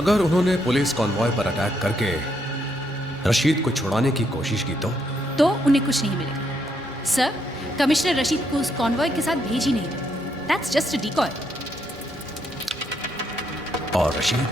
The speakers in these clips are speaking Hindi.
अगर उन्होंने पुलिस कॉन्वॉय पर अटैक करके रशीद को छुड़ाने की कोशिश की तो उन्हें कुछ नहीं मिलेगा। सर, कमिश्नर रशीद को उस कॉन्वॉय के साथ भेज ही नहीं रहे। That's just a decoy. और रशीद?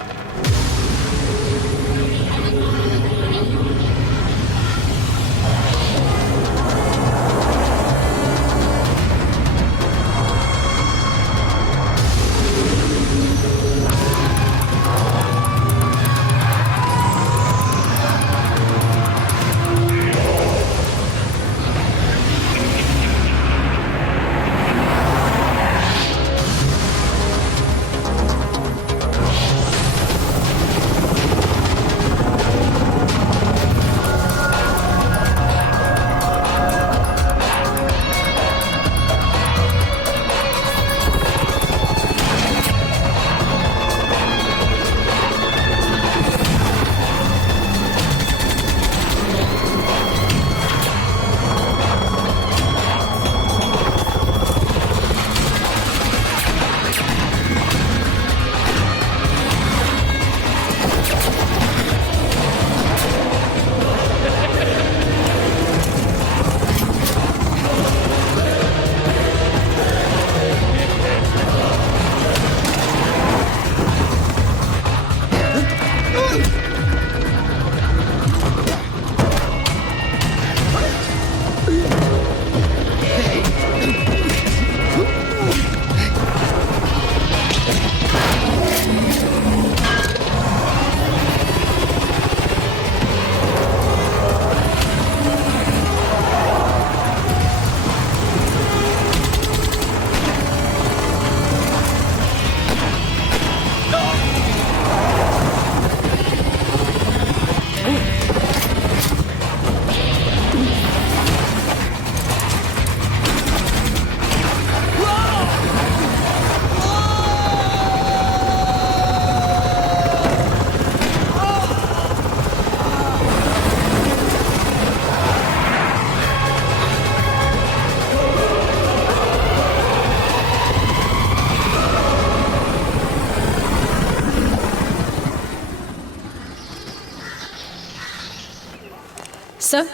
सर,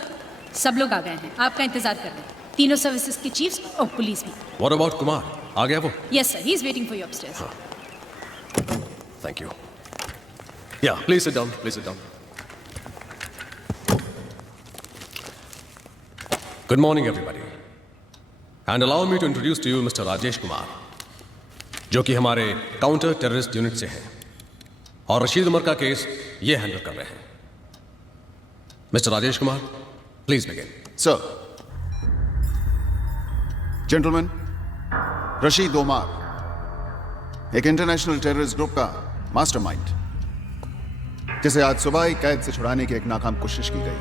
सब लोग आ गए हैं। आपका इंतजार कर रहे हैं। तीनों सर्विसेज के चीफ्स और पुलिस भी। What about Kumar? आ गया वो? Yes sir, he is waiting for you upstairs. Thank you. Yeah please sit down, please sit down. Good morning everybody, and allow me to introduce to you mister Rajesh Kumar, जो कि हमारे काउंटर टेररिस्ट यूनिट से हैं और रशीद उमर का केस ये हैंडल कर रहे हैं। Mister Rajesh Kumar, please begin. Sir, gentlemen, Rashid Umar एक इंटरनेशनल टेररिस्ट ग्रुप का मास्टरमाइंड, जिसे आज सुबह ही कैद से छुड़ाने की एक नाकाम कोशिश की गई।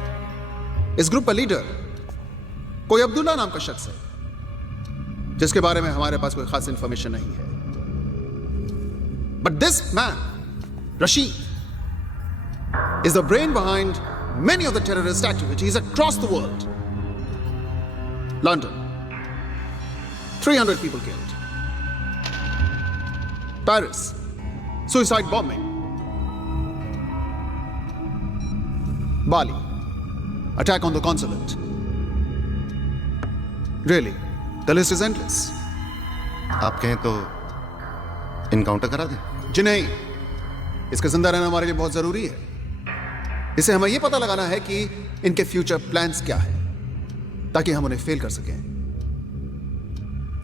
इस ग्रुप का लीडर कोई अब्दुल्ला नाम का शख्स है, जिसके बारे में हमारे पास कोई खास इंफॉर्मेशन नहीं है। But this man, Rashid, is the brain behind many of the terrorist activities across the world. London, 300 people killed. Paris, suicide bombing. Bali, attack on the consulate. Really, the list is endless. आप कहें तो इनकाउंटर करा दें? जी नहीं, इसका जिंदा रहना हमारे लिए बहुत जरूरी है। इसे हमें यह पता लगाना है कि इनके फ्यूचर प्लान्स क्या है, ताकि हम उन्हें फेल कर सकें।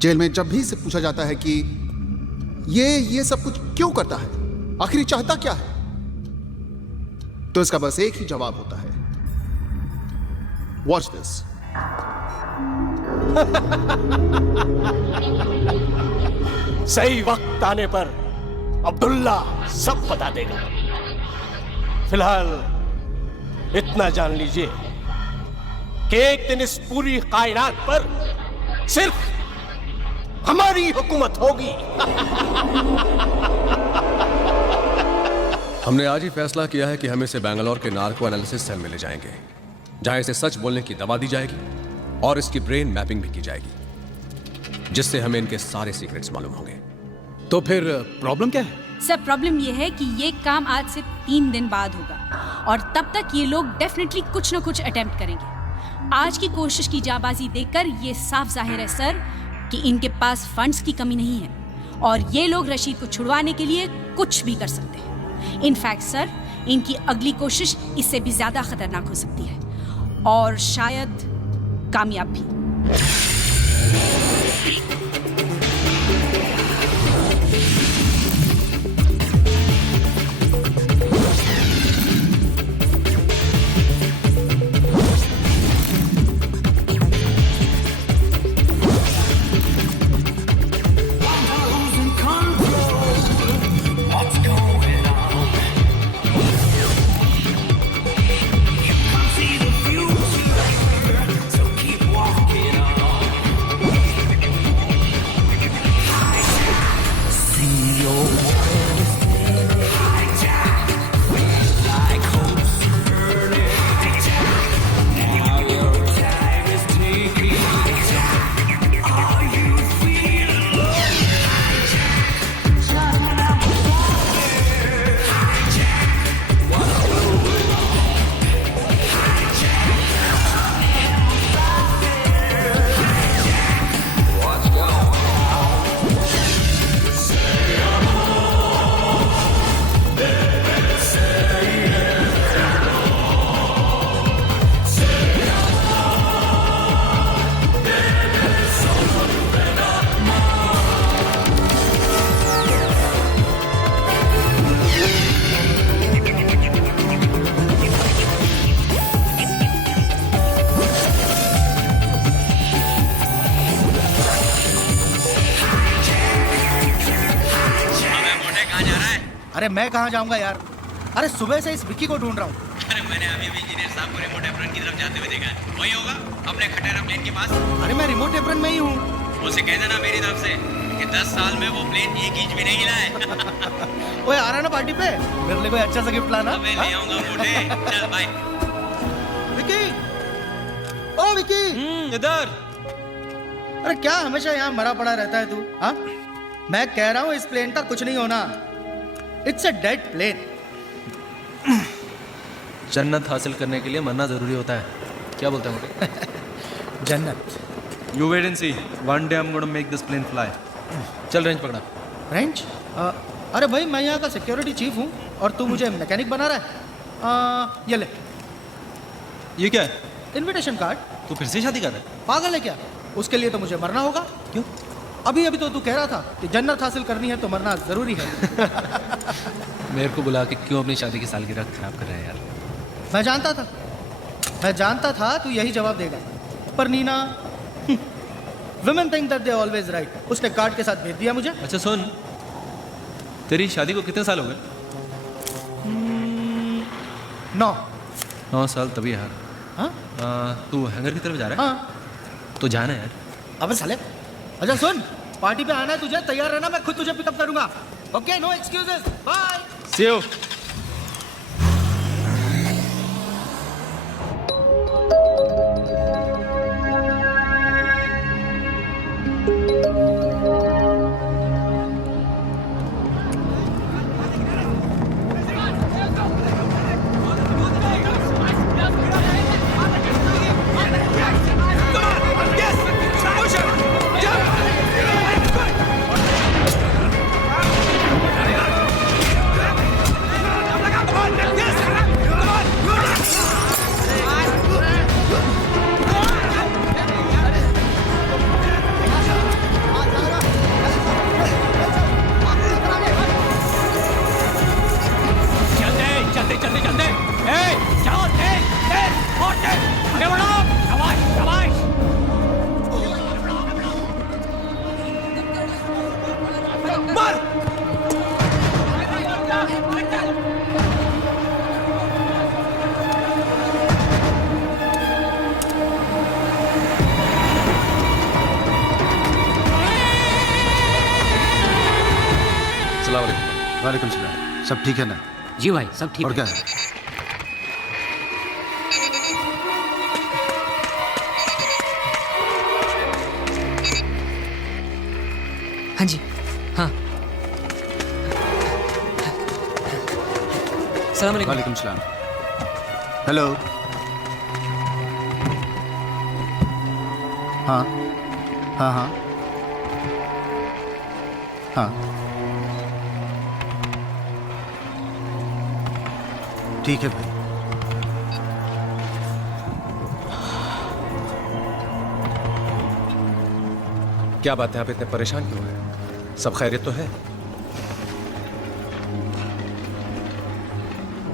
जेल में जब भी से पूछा जाता है कि ये सब कुछ क्यों करता है, आखिर चाहता क्या है, तो इसका बस एक ही जवाब होता है, वॉच दिस। सही वक्त आने पर अब्दुल्ला सब बता देगा। फिलहाल इतना जान लीजिए कि एक दिन इस पूरी कायनात पर सिर्फ हमारी हुकूमत होगी। हमने आज ही फैसला किया है कि हम इसे बेंगलोर के नार्को एनालिसिस सेल में ले जाएंगे, जहां इसे सच बोलने की दवा दी जाएगी और इसकी ब्रेन मैपिंग भी की जाएगी, जिससे हमें इनके सारे सीक्रेट्स मालूम होंगे। तो फिर प्रॉब्लम क्या है? सर प्रॉब्लम ये है कि ये काम आज से 3 दिन बाद होगा और तब तक ये लोग डेफिनेटली कुछ ना कुछ अटेम्प्ट करेंगे। आज की कोशिश की जाबाजी देखकर ये साफ जाहिर है सर कि इनके पास फंड्स की कमी नहीं है और ये लोग रशीद को छुड़वाने के लिए कुछ भी कर सकते हैं। इनफैक्ट सर, इनकी अगली कोशिश इससे भी ज्यादा खतरनाक हो सकती है और शायद कामयाब भी। अरे मैं कहाँ जाऊंगा यार, अरे सुबह से इस विक्की को ढूंढ रहा हूँ। अरे मैंने अभी इंजीनियर साहब को रिमोट एप्रन की तरफ जाते हुए देखा है। वही होगा अपने खटेरा प्लेन के पास। अरे मैं रिमोट एप्रन में ही हूँ। उसे कह देना मेरी तरफ से कि 10 साल में वो प्लेन 1 इंच भी नहीं हिला है। ओए आ रहा ना पार्टी पे, मेरे लिए कोई अच्छा सा गिफ्ट लाना। मैं ले आऊंगा मोटे। चल बाय। विक्की, ओ विक्की। इधर। अरे क्या हमेशा यहाँ मरा पड़ा रहता है तू? हाँ, मैं कह रहा हूँ इस प्लेन का कुछ नहीं होना। It's a dead plane. जन्नत हासिल करने के लिए मरना जरूरी होता है, क्या बोलते हैं मोटे? जन्नत। You wait and see, one day I am gonna make this plane fly. चल रेंज पकड़ा। रेंज? अरे भाई मैं यहाँ का सिक्योरिटी चीफ हूँ और तू मुझे मैकेनिक बना रहा है। ये ले। ये क्या है? Invitation card. तू फिर से शादी कर रहा है? पागल है क्या? उसके लिए तो मुझे मरना होगा। क्यों? अभी अभी तो तू कह रहा था कि जन्नत हासिल करनी है तो मरना जरूरी है। मेरे को बुला के क्यों अपनी शादी की सालगिरह खराब कर रहा है यार? मैं जानता था तू यही जवाब देगा, पर Nina women think that they are always right। उसने कार्ड के साथ भेज दिया मुझे। अच्छा सुन, तेरी शादी को कितने साल हो गए? 9। 9 साल तभी यार। हाँ तू हैंगर की तरफ जा रहा है? हाँ। तो जाना यार। अबे साले, अच्छा सुन, पार्टी पे आना है तुझे, तैयार रहना, मैं खुद तुझे पिकअप करूंगा। Okay, no excuses, bye. See you. वालेकुम सलाम। सब ठीक है ना? जी भाई सब ठीक और है। क्या है? हाँ जी, हाँ सलाम अलैकुम। वालेकुम सलाम। हेलो। हाँ हाँ हाँ हाँ, ठीक है भाई। क्या बात है, आप इतने परेशान क्यों हैं? सब खैरियत तो है?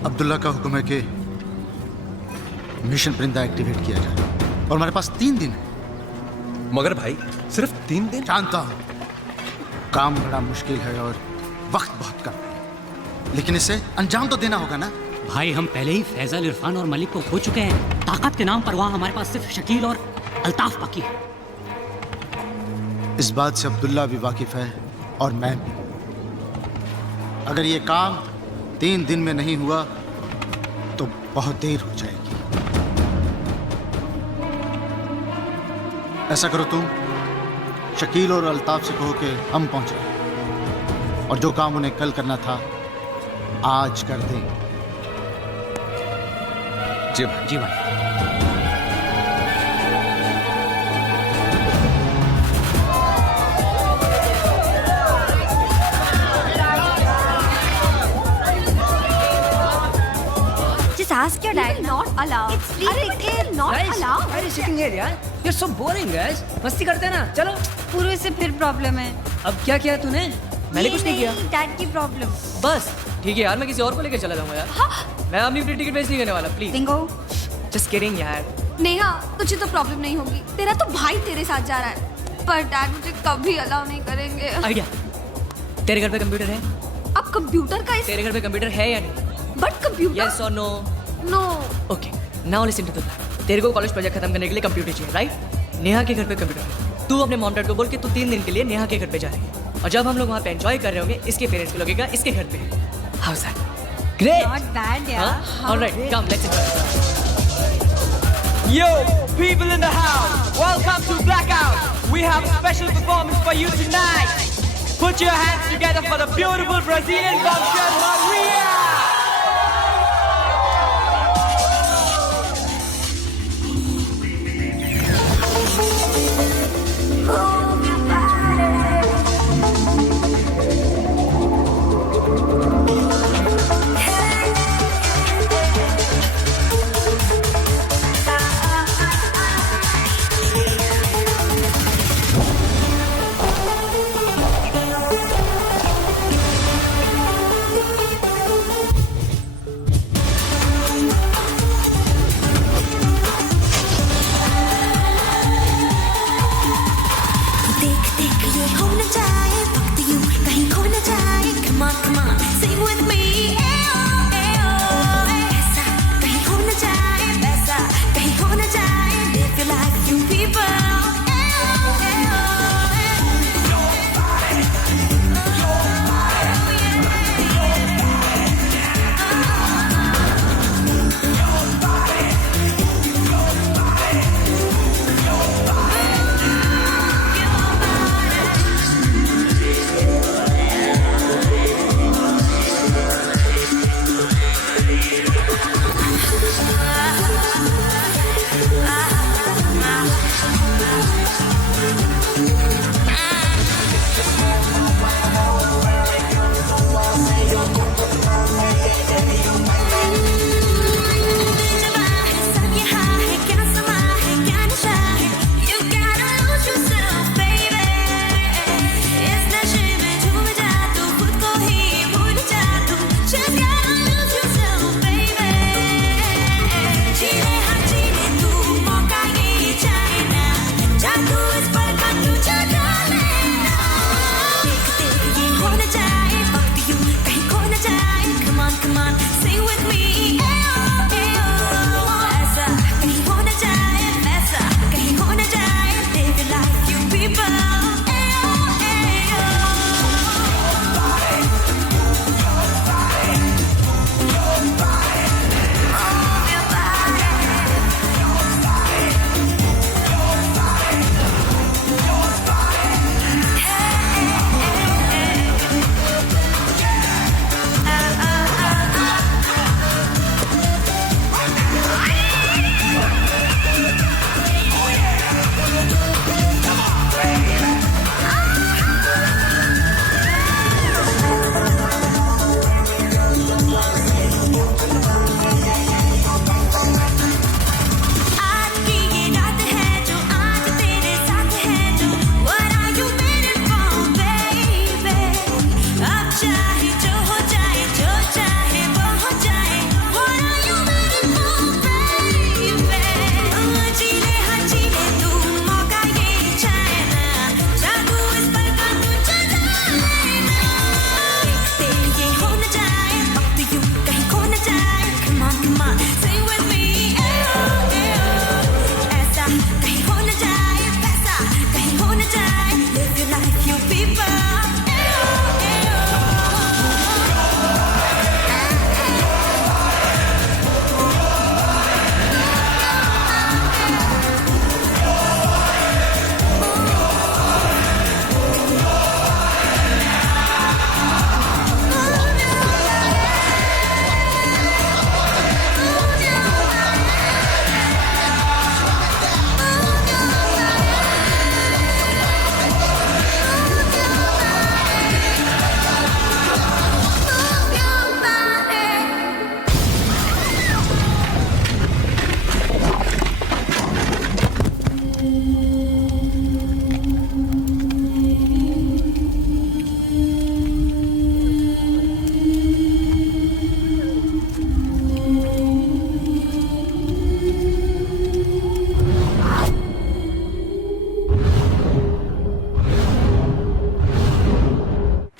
अब्दुल्ला का हुक्म है कि मिशन परिंदा एक्टिवेट किया जाए और हमारे पास 3 दिन है। मगर भाई सिर्फ 3 दिन? जानता हूं काम बड़ा मुश्किल है और वक्त बहुत कम है, लेकिन इसे अंजाम तो देना होगा ना। भाई हम पहले ही फैजल, इरफान और मलिक को खो चुके हैं। ताकत के नाम पर वहाँ हमारे पास सिर्फ शकील और अल्ताफ बाकी है। इस बात से अब्दुल्ला भी वाकिफ है और मैं भी। अगर ये काम 3 दिन में नहीं हुआ तो बहुत देर हो जाएगी। ऐसा करो तुम शकील और अल्ताफ से कहो कि हम पहुंच रहे और जो काम उन्हें कल करना था आज कर दें। जी भाई। जी भाई। Just ask your dad. Not allowed. It's free ticket. Not allowed. Why are you sitting here, यार? You're so boring, guys. मस्ती करते हैं ना, चलो। पूरे से फिर प्रॉब्लम है। अब क्या किया तूने? मैंने कुछ नहीं किया। डैड की प्रॉब्लम। बस ठीक है यार, मैं किसी और को लेकर चला जाऊंगा यार। हाँ? मैं अपनी फ्री टिकट वेस्ट नहीं करने वाला, प्लीज। बिंगो। जस्ट किडिंग यार। नेहा, तुझे तो प्रॉब्लम नहीं होगी। तेरा तो भाई तेरे साथ जा रहा है, पर डैड मुझे कभी अलाउ नहीं करेंगे। आइडिया। तेरे घर पे कंप्यूटर है? अब कंप्यूटर का तेरे घर पे कंप्यूटर है या नहीं? But computer. यस और no? No. Okay, now listen to the plan. तेरे को कॉलेज प्रोजेक्ट खत्म करने के लिए कंप्यूटर चाहिए, राइट? नेहा के घर पे कंप्यूटर है। तू अपने मॉम डैड को बोल के तू 3 दिन के लिए नेहा के घर पे जा रही है, और जब हम लोग वहाँ पे एंजॉय कर रहे होंगे, इसके पेरेंट्स को लगेगा इसके घर पे। How that? Great. Not bad, yeah. Alright, come let's enjoy. Yo, people in the house, welcome to Blackout. We have a special performance for you tonight. Put your hands together for the beautiful Brazilian bombshell Maria. चाहे जो हो जाए, जो चाहे वो हो जाए, what are you waiting for, baby? जी ले हाँ जी ले तू मौका ये चाहे ना, जादू इस पल का तुझे जाने ना। देखते ये हो न जाए, वक्त यूं कहीं खो न जाए, come on come on, sing with me, ऐसा कहीं हो न जाए, वैसा कहीं हो न जाए, live your life you people.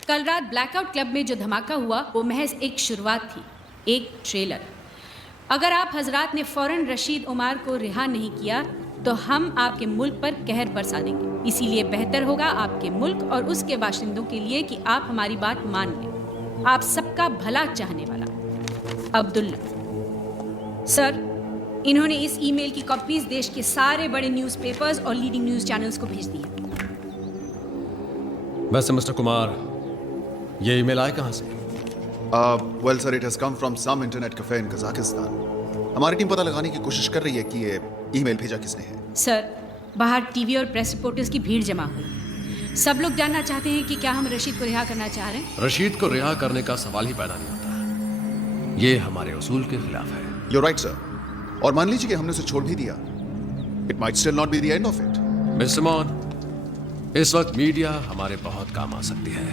कल रात ब्लैकआउट क्लब में जो धमाका हुआ वो महज एक शुरुआत थी, एक ट्रेलर। अगर आप हजरात ने फौरन रशीद उमर को रिहा नहीं किया तो हम आपके मुल्क पर कहर बरसा देंगे। इसीलिए बेहतर होगा आपके मुल्क और उसके बाशिंदों के लिए कि आप हमारी बात मान लें। आप सबका भला चाहने वाला अब्दुल्ला। सर, इन्होंने इस ईमेल की कॉपीज देश के सारे बड़े न्यूज़पेपर्स और लीडिंग न्यूज़ चैनल्स को भेज दी है। वैसे मिस्टर कुमार, ये ईमेल आए कहाँ से? Well sir, it has come from some internet cafe in Kazakhstan. हमारी टीम पता लगाने की कोशिश कर रही है कि ये ईमेल भेजा किसने है। सर, बाहर टीवी और प्रेस रिपोर्टर्स की भीड़ जमा हुई। सब लोग जानना चाहते हैं कि क्या हम रशीद को रिहा करना चाह रहे हैं। रशीद को रिहा करने का सवाल ही पैदा नहीं होता। ये हमारे उसूल के खिलाफ है। You're right sir. और मान लीजिए कि हमने उसे छोड़ भी दिया, It might still not be the end of it. Mister Mann, इस वक्त मीडिया हमारे बहुत काम आ सकती है।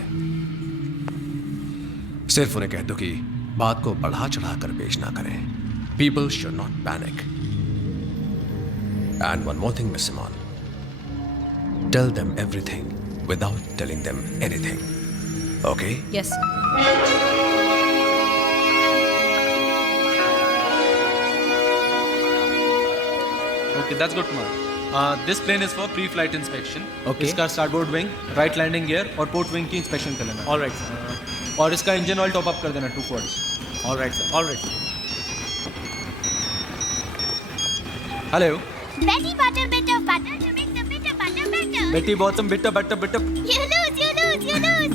सिर्फ उन्हें कह दो कि बात को बढ़ा चढ़ा कर पेश ना करें। People should not panic. And one more thing, Miss Simon. Tell them everything without telling them anything. Okay? Yes. Okay, that's good, Kumar. This plane is for pre-flight inspection. Okay. इसका starboard wing, right landing gear और port wing की inspection कर लेना. All right, sir. और इसका engine oil top up कर देना 2 quarts. All right, sir. All right, sir. Hello. Betty butter, bitter, butter to make the bitter butter better. Betty bottom bitter butter bitter. You lose, you lose, you lose.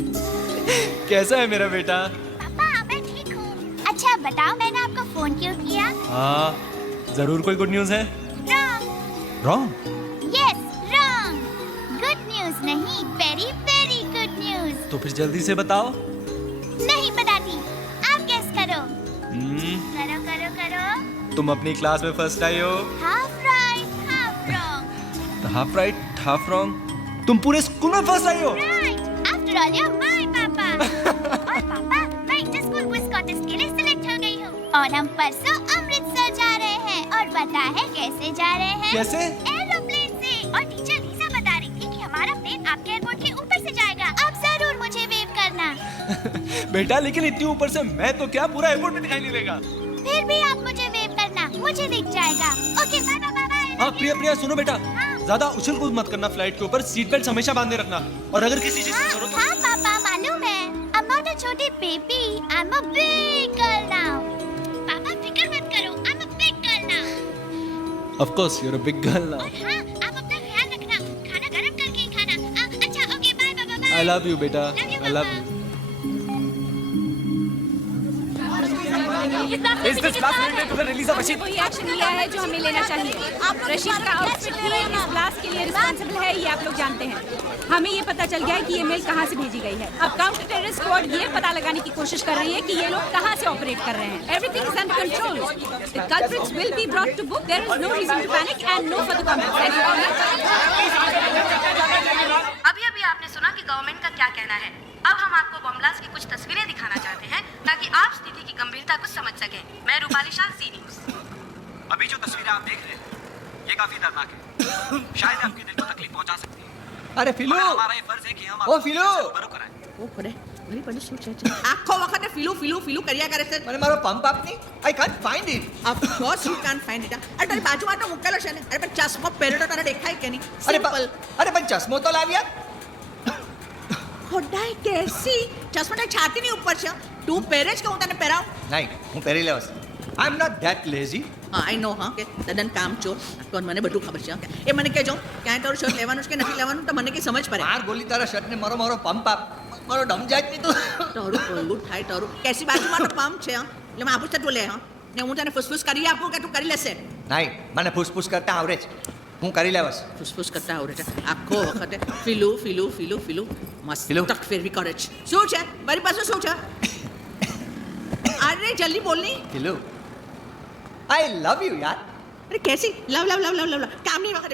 कैसा है मेरा बेटा? पापा, मैं ठीक हूँ। अच्छा बताओ, मैंने आपको फोन क्यों किया? हाँ, जरूर कोई गुड न्यूज़ है? Wrong. Wrong? Yes, wrong. Good news नहीं, very very good news. तो फिर जल्दी से बताओ। नहीं बताती, आप गेस करो। करो करो करो। तुम अपनी क्लास में फर्स्ट आई हो। Half right, half wrong. Half right half wrong. तुम पूरे स्कूल में फर्स्ट आई हो। Right. After all, you're my papa. और पापा, मैं इंटर स्कूल क्विज कॉन्टेस्ट के लिए सिलेक्ट हो गई हूँ और हम परसों अमृतसर जा रहे हैं। और पता है कैसे जा रहे हैं? कैसे? एरोप्लेन से। और टीचर लीजा बता रही थी कि हमारा प्लेन आपके एयरपोर्ट के ऊपर से जाएगा। अब जरूर मुझे वेव करना। बेटा, लेकिन इतनी ऊपर से मैं तो क्या पूरा एयरपोर्ट में दिखाई नहीं देगा। फिर भी आप मुझे वेव करना, मुझे दिख जाएगा। Okay, bye bye bye. हाँ प्रिया प्रिया सुनो बेटा, ज्यादा उछल कूद मत करना फ्लाइट के ऊपर। सीट बेल्ट हमेशा बांधे रखना और अगर किसी चीज की जरूरत हो। हाँ पापा, मालूम है। I'm not a छोटी baby, I'm a big girl now. पापा फिक्र मत करो, I'm a big girl now. Of course, you're a big girl now. और हाँ, आप अपना ख्याल रखना, खाना गरम करके ही खाना। अच्छा, okay, bye bye bye. I love you बेटा, I love you. Is this blast related to the release of Rashid? वही एक्शन लिया है जो हमें लेना चाहिए। रशीद का आउटफिट ही इस ब्लास्ट के लिए रिस्पॉन्सिबल है, ये आप लोग जानते हैं। हमें ये पता चल गया है कि ये मेल कहाँ से भेजी गई है। अब काउंटर टेररिस्ट स्क्वाड ये पता लगाने की कोशिश कर रही है कि ये लोग कहाँ से ऑपरेट कर रहे हैं। Everything is under control. The culprits will be brought to book. There is no reason to panic and no further comments. अभी अभी आपने सुना कि गवर्नमेंट का क्या कहना है। अब हम आपको बम ब्लास्ट की कुछ तस्वीरें दिखाना चाहते हैं ताकि आप स्थिति की गंभीरता को समझ सकें। मैं रूपाली शाह, सी न्यूज़। अभी जो तस्वीरें आप देख रहे हैं ये काफी दर्दनाक है, शायद आपके दिल को तकलीफ पहुंचा सकती है। अरे फिलू, हमारा ये फर्ज है कि हम ओ फिलू, रूबरू कराएं। આખો વખતે ફીલુ ફીલુ ફીલુ કર્યા કરે છે। મને મારો પંપ આપની, I can't find it. Of course you can't find it. અરે તારી બાજુમાં તો મૂકેલો છે ને। અરે પણ ચશ્મો પહેર્યો તો તારે દેખાય કે નહીં? સિમ્પલ। અરે પણ ચશ્મો તો લાવ્યા। ખોડાઈ કેસી ચશ્મો તારી છાતીની ઉપર છે। તું પહેરે જ કે હું તને પહેરાવ? નહીં, હું પહેરી લેવાસ। I am not that lazy. હા આઈ નો હા કે તદન કામ ચોર પણ મને બધું ખબર છે। એ મને કહેજો ક્યાં તારું શર્ટ લેવાનું છે કે નથી લેવાનું તો મને કઈ સમજ પડે। માર ગોલી તારા શર્ટ ને મારો પંપ આપ, મારો ડમ જાય નહીં તું। તારું કોલું થાય તારું કેસી બાજુમાં તો પંપ છે એટલે હું આપું તું લે હા ને હું તને ફુસફુસ કરી આપું કે તું કરી લેશે? નહીં, મને ફૂસફૂસ કરતા આવડે છે, હું કરી લેવાસ। ફુસફુસ કરતા આવડે છે આખો વખતે ફીલુ ફીલુ ફીલુ ફીલુ મસ્ત તક ફેરવી કરે છે। શું છે મારી પાસે શું છે? અરે જલ્દી બોલ ની। ફીલુ, I love you यार। अरे कैसी love love love love love काम नहीं वक्त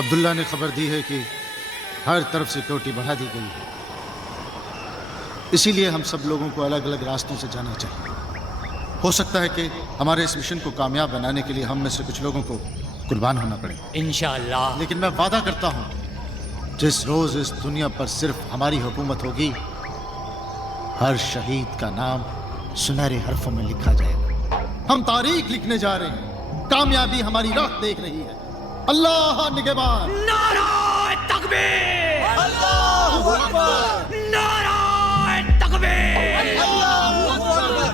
अब्दुल्ला ने खबर दी है कि हर तरफ सिक्योरिटी बढ़ा दी गई है, इसीलिए हम सब लोगों को अलग अलग रास्तों से जाना चाहिए। हो सकता है कि हमारे इस मिशन को कामयाब बनाने के लिए हम में से कुछ लोगों को कुर्बान होना पड़े इंशाअल्लाह। लेकिन मैं वादा करता हूँ जिस रोज इस दुनिया पर सिर्फ हमारी हुकूमत होगी, हर शहीद का नाम सुनहरे हरफों में लिखा जाएगा। हम तारीख लिखने जा रहे हैं, कामयाबी हमारी राह देख रही है। अल्लाह निगहबान। नाराए तकबीर! अल्लाहू अकबर! नाराए तकबीर! Allahu Akbar!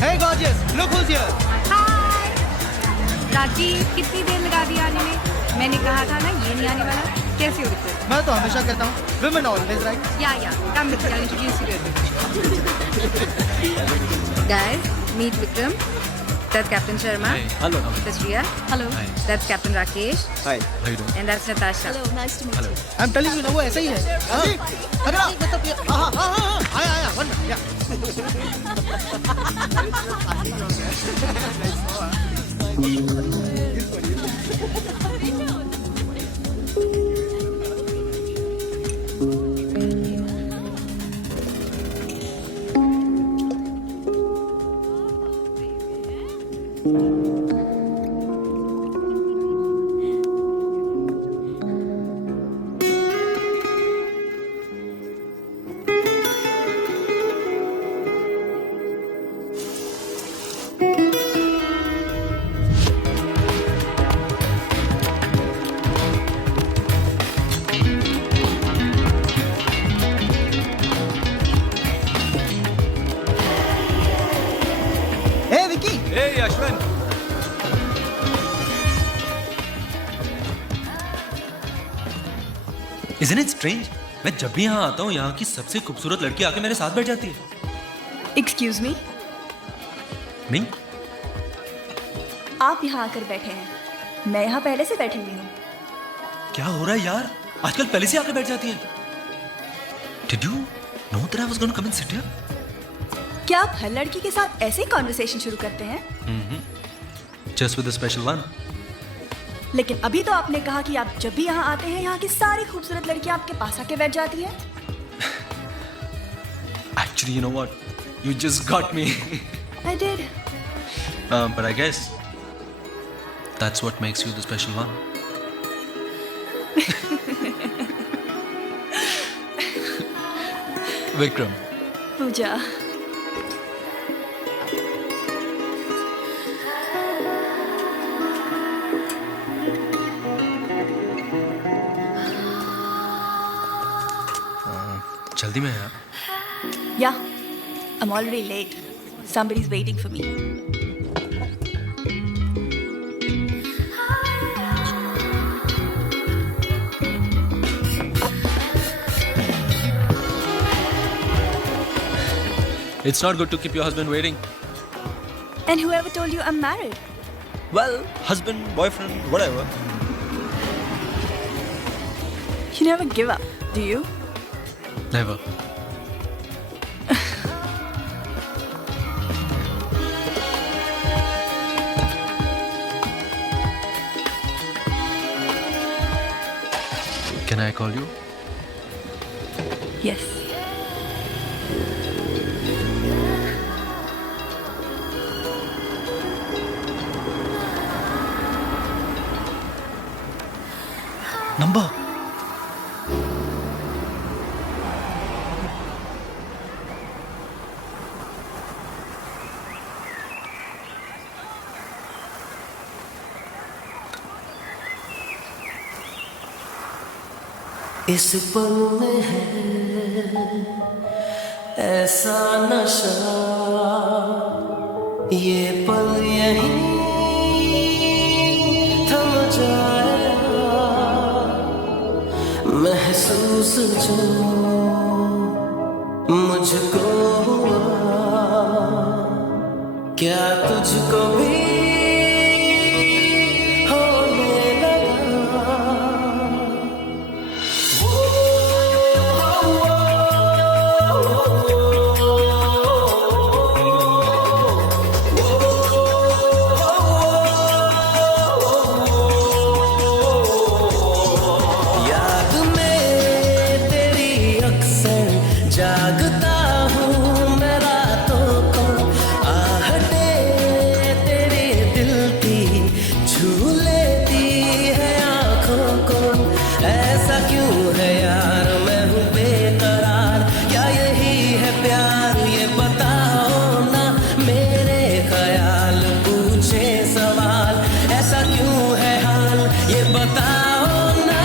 Hey gorgeous, look who's here. हाय राजीव, कितनी देर लगा दी आने में? मैंने कहा था ना ये नहीं आने वाला। कैसी हो विक्रम? मैं तो हमेशा कहता हूँ women always right. या come with me, I'll introduce you to everyone. Guys, meet Vikram. That's Captain Sharma. Hello. That's Riya. Hello. That's Captain Rakesh. Hi. And that's Natasha. Hello, nice to meet you. I'm telling you ना वो ऐसा ही है। अरे मतलब आया वन या। Hey Ashwin. Isn't it strange? मैं जब भी यहाँ आता हूँ यहाँ की सबसे खूबसूरत लड़की आके मेरे साथ बैठ जाती है। Excuse me? नहीं, आप यहाँ आकर बैठे हैं, मैं यहाँ पहले से बैठी हुई हूँ। क्या हो रहा है यार? आजकल पहले से आके बैठ जाती है। Did you know that I was going to come and sit here? क्या आप हर लड़की के साथ ऐसे ही कॉन्वर्सेशन शुरू करते हैं? Just with a special one. लेकिन अभी तो आपने कहा कि आप जब भी यहाँ आते हैं यहाँ की सारी खूबसूरत लड़कियाँ आपके पास आके बैठ जाती हैं। Actually, you know what? You just got me. I did. But I guess that's what makes you the special one. Vikram. पूजा। जल्दी में यार। या I'm already late. Somebody's waiting for me. It's not good to keep your husband waiting. And whoever told you I'm married? Well, husband, boyfriend, whatever. You never give up, do you? Never. Can I call you? Yes. Number. इस पल में है ऐसा नशा, ये पल यहीं थम जाएगा, महसूस जो मुझको हुआ, क्या तुझको भी जागता हूँ मैं रातों को, आहटे तेरे दिल की छू लेती है आँखों को। ऐसा क्यों है यार मैं हूँ बेकरार, क्या यही है प्यार ये बताओ ना, मेरे ख्याल पूछे सवाल, ऐसा क्यों है हाल ये बताओ ना।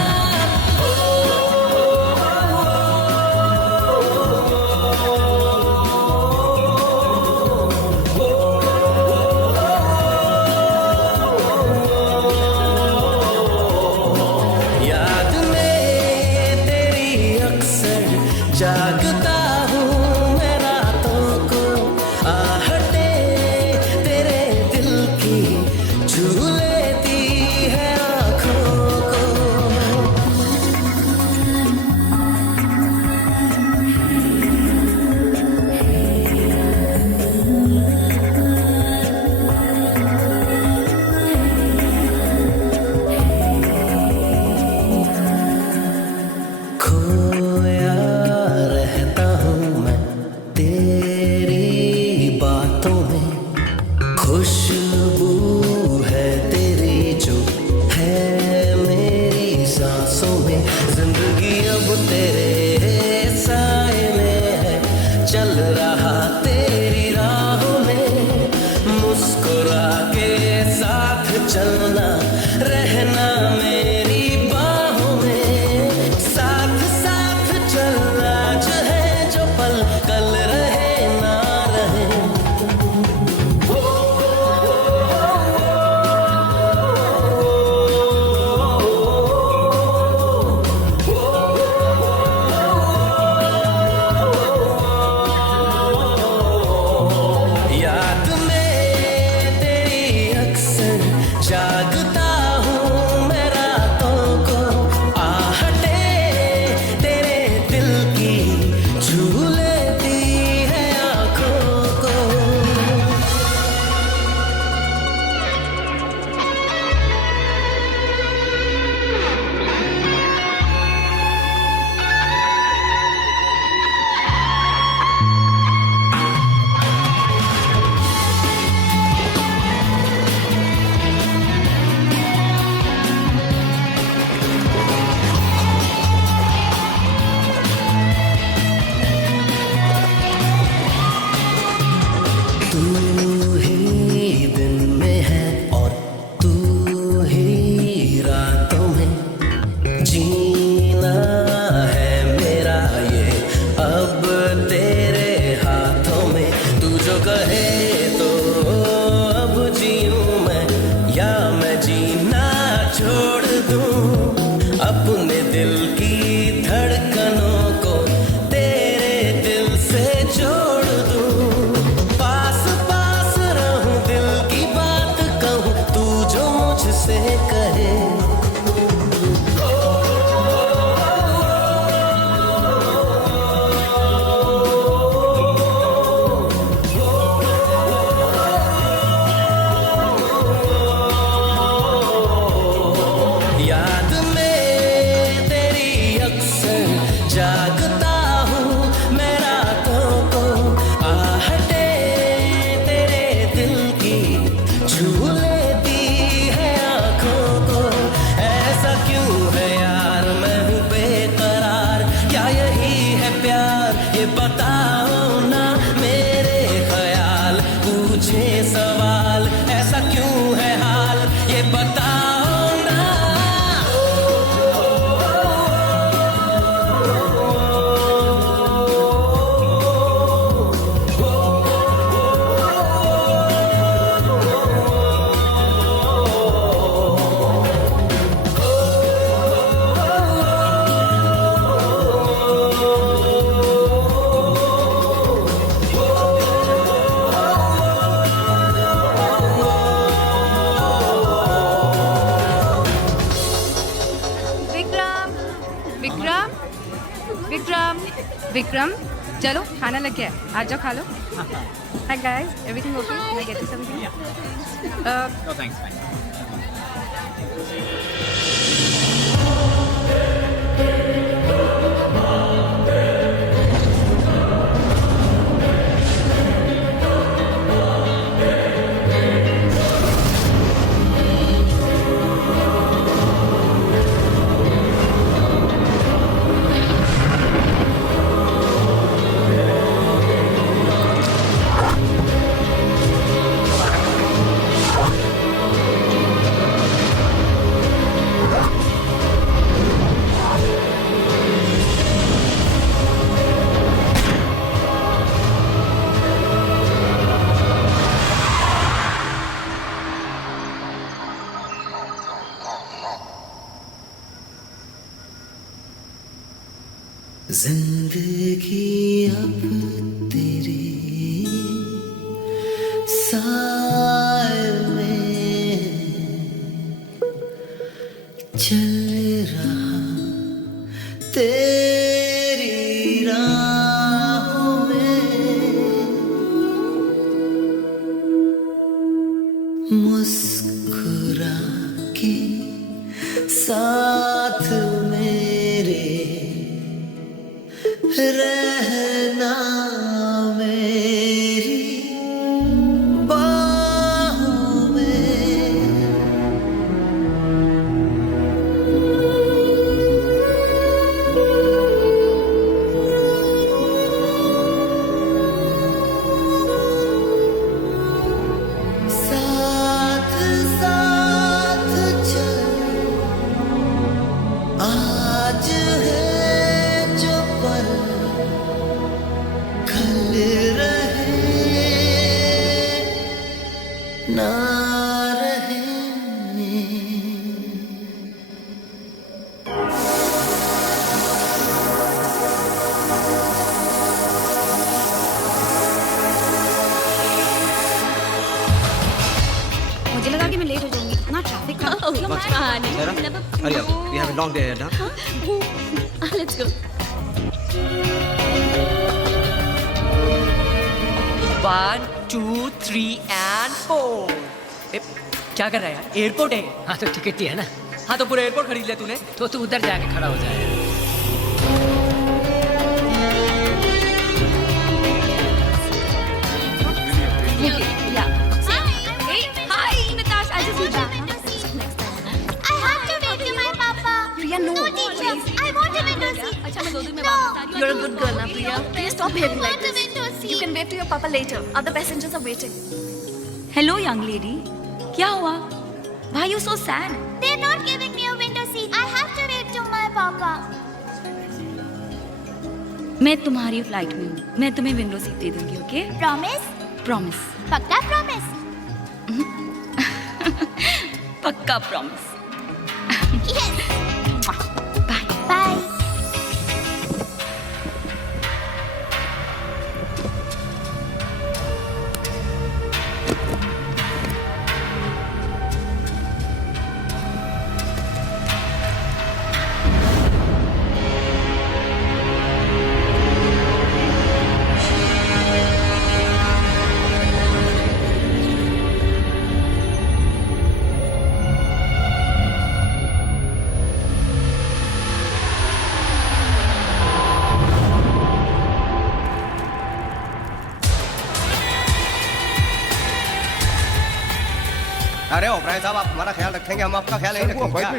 पूछे सवाल, ऐसा क्यों है हाल ये बताओ ना। विक्रम, चलो खाना लग गया है, आ जाओ खा लो। Hi guys, everything okay? Can I get you something? No thanks, fine. जिंदगी अब तेरे साए में चल रहा, तेरी राहों में मुस्कुरा के साथ मेरे रहना मेरी बाहों में। साथ साथ चल, आज है जो पल कल रहे ना रहे। मुझे लगा कि मैं लेट हो जाऊंगी, इतना ट्रैफिक था। Hurry up, we have a long day ahead, huh? Let's go. 1, 2, 3 and 4। क्या कर रहा है यार? एयरपोर्ट है। हाँ तो टिकट ही है ना। हाँ तो पूरा एयरपोर्ट खरीद लिया तूने? तो तू उधर जाके खड़ा हो जाए। Hi, Natasha. I just need that. I have to wait to my papa. Priya, no. teacher. I want a window seat. अच्छा मैं 2 दिन में वापस आ रही हूँ। You're a good girl, now, Priya. Please stop behaving like this. You can wait for your papa later. Other passengers are waiting. Hello young lady, क्या हुआ? Why are you so sad? They're not giving me a window seat. I have to wait to my papa. मैं तुम्हारी फ्लाइट में हूँ, मैं तुम्हें विंडो सीट दे दूंगी, ओके? Promise? प्रॉमिस। पक्का promise? पक्का प्रॉमिस। Yes. बाय। Bye. अरे ओबराय साहब, आप हमारा ख्याल रखेंगे, हम आपका ख्याल नहीं रखेंगे क्या?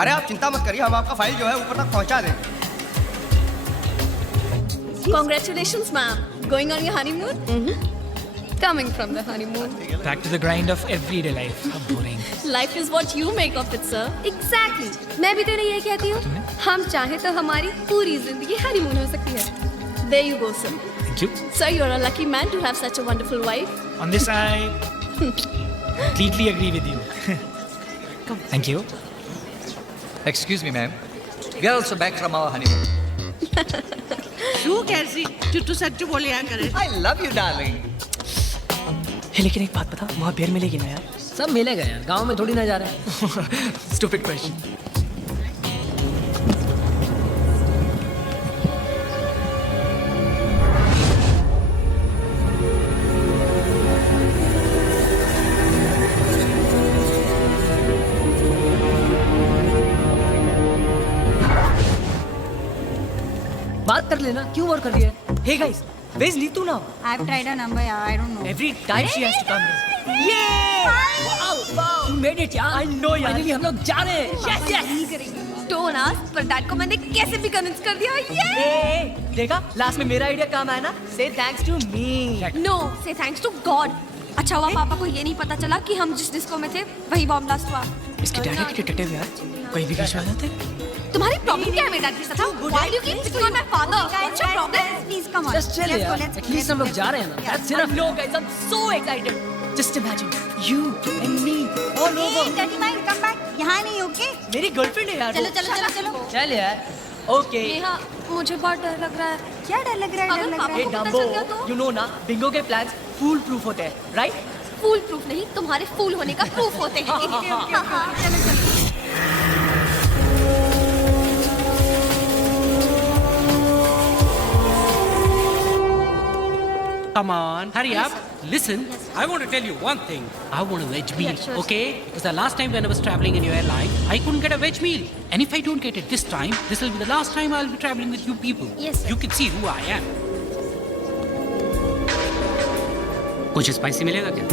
अरे आप चिंता मत करिए, हम आपका फाइल जो है ऊपर तक पहुंचा देंगे। Congratulations, ma'am. Going on your honeymoon? Coming from the honeymoon. Back to the grind of everyday life. How boring. Life is what you make of it, sir. Exactly. मैं भी तो नहीं ये कहती हूँ. हम चाहे तो हमारी पूरी जिंदगी हनीमून हो सकती है. There you go, sir. Thank you. Sir, you're a lucky man to have such a wonderful wife. On this, I completely agree with you. Thank you. Excuse me, ma'am. We are also back from our honeymoon. तू कैसी चुट्टू सच्चू बोले या करे? I love you, darling. लेकिन एक बात बता, वहाँ बेर मिलेगी ना यार? सब मिलेगा यार, गांव में थोड़ी ना जा रहा है. Stupid question. बात कर लेना, क्यों और कर दिया? Hey guys, where's Neetu now? I've tried her number, yeah, I don't know. Every time she has to come. Yeah! Wow! You made it यार. I know यार. Finally हम लोग जा रहे हैं. Yes, yes. Don't ask, पर डैड को मैंने कैसे भी कन्विंस कर दिया. Hey, देखा? Last में मेरा आइडिया काम आया ना? Say thanks to me. No, say thanks to God. अच्छा हुआ पापा को ये नहीं पता चला कि हम जिस डिस्को में थे वही बॉम्ब ब्लास्ट हुआ. इसके डैडी के डिटेक्टिव यार. कोई भी बीच में आ जाते? तुम्हारी प्रॉब्लम क्या है मेरे डैड के साथ? Why do you keep picking on my father? What's your problem? Please come on. Just chill यार. At least हम लोग जा रहे हैं ना. That's enough. No guys, I'm so excited. Just imagine you and me all over. Hey, Daddy Mike, come back. यहाँ नहीं, okay? मेरी गर्लफ्रेंड है यार. चलो चलो चलो चलो. चल यार. Okay. नेहा, मुझे बहुत डर लग रहा है. क्या डर लग रहा है? डर लग रहा Hey है? Dumbo, you know ना, बिंगो के plans fool proof होते हैं, right? फूल प्रूफ नहीं, तुम्हारे फूल होने का प्रूफ होते हैं. चलो चलो. Come on, hurry up. Listen, I want to tell you one thing. I want a veg meal, okay? Because the last time when I was traveling in your airline, I couldn't get a veg meal. And if I don't get it this time, this will be the last time I'll be traveling with you people. Yes, sir. You can see who I am. कुछ स्पाइसी मिलेगा क्या?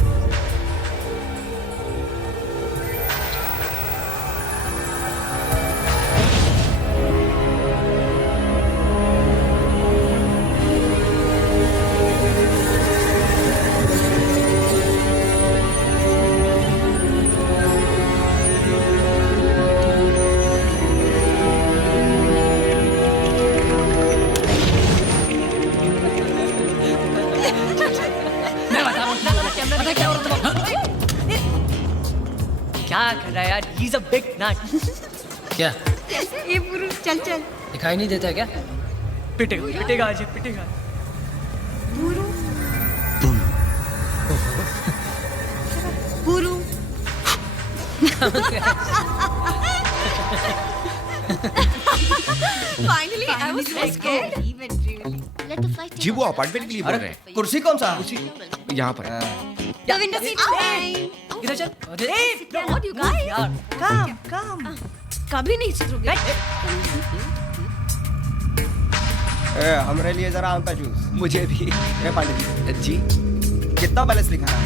क्या कर रहा है यार? He's a big nut. क्या? ये पुरुष चल चल. दिखाई नहीं देता क्या? पिटेगा, पिटेगा आज, पिटेगा. पुरु. पुरु. Finally, I was so scared. Let the flight. जी वो अपार्टमेंट के लिए बोल रहे हैं. कुर्सी कौन सा? यहाँ पर. The window seat is fine. इधर चल. Hey, what you guys? यार. Come. कभी नहीं सुधरोगे. हमारे लिए जरा आम का जूस. मुझे भी. पांडे जी. कितना बैलेंस लिखा है?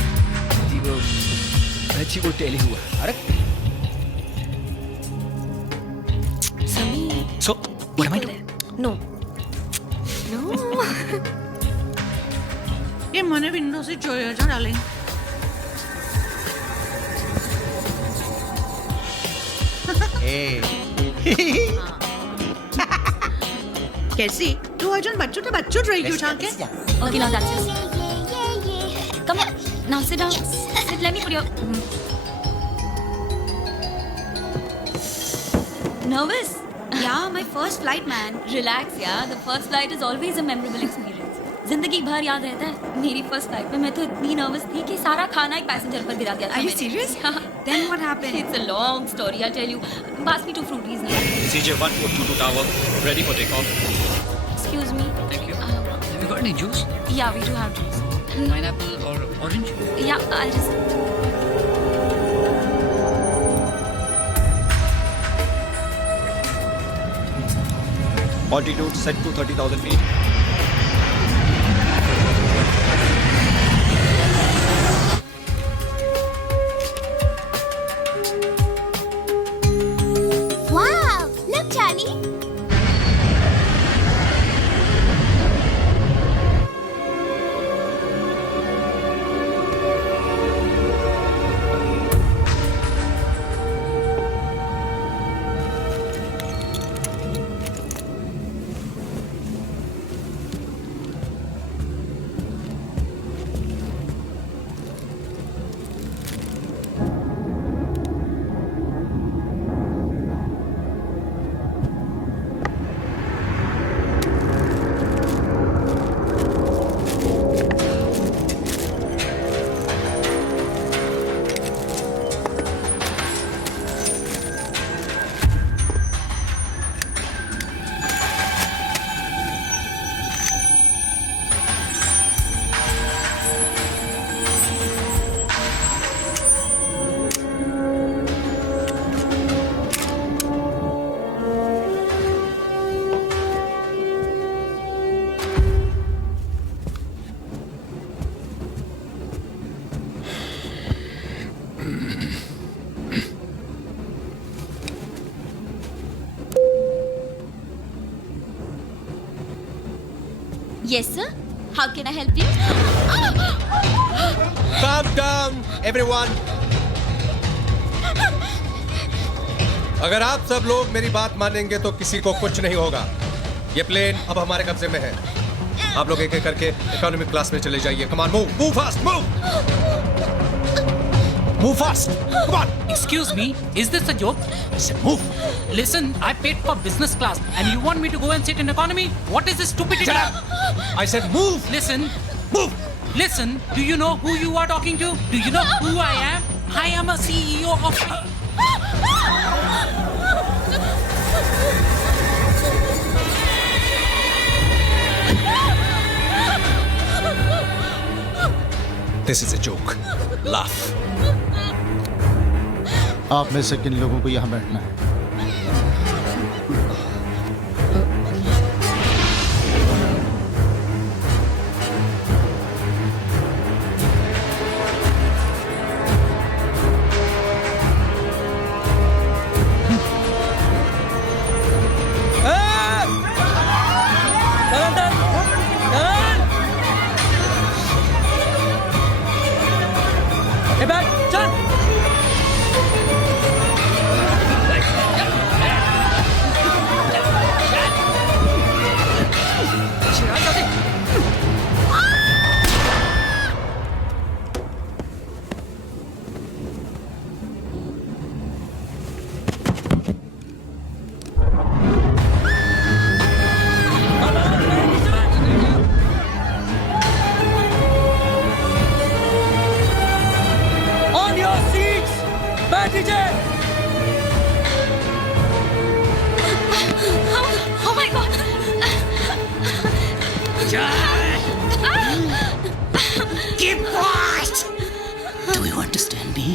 जी वो टेली हुआ. अरे So, what am I doing? No. ये मैंने विंडो से जोया जो डालें. कैसी? तू अर्जुन बच्चों तो बच्चों रही क्यों उठा के? Okay, now that's it. Come on. Now sit down. Sit, let me put your... Nervous? Yeah, my first flight, man. Relax, yeah. The first flight is always a memorable experience. जिंदगी भर याद रहता है. मेरी फर्स्ट फ्लाइट में मैं तो इतनी नर्वस थी कि सारा खाना एक पैसेंजर पर गिरा दिया था. Are you serious? Then what happened? It's a long story. I'll tell you. Pass me 2 fruities now. CJ1422 tower, ready for takeoff. Excuse me. Thank you. Have you got any juice? Yeah, we do have juice. Pineapple or orange? Yeah, I'll just... Altitude set to 30,000 feet. Wow! Look, Charlie. Yes, sir. How can I help you? Calm down, everyone. अगर आप सब लोग मेरी बात मानेंगे तो किसी को कुछ नहीं होगा। ये प्लेन अब हमारे कब्जे में है। आप लोग एक एक करके इकोनॉमिक क्लास में चले जाइए। Come on, move fast, move fast. Come on. Excuse me, is this a joke? I said move. Listen, I paid for business class and you want me to go and sit in economy? What is this stupidity? Shut up. I said move. Listen. Move. Listen, do you know who you are talking to? Do you know who I am? I am a CEO of... This is a joke. Laugh. आप में से किन लोगों को यहाँ बैठना है? Oh my God! Keep quiet! Do you understand me?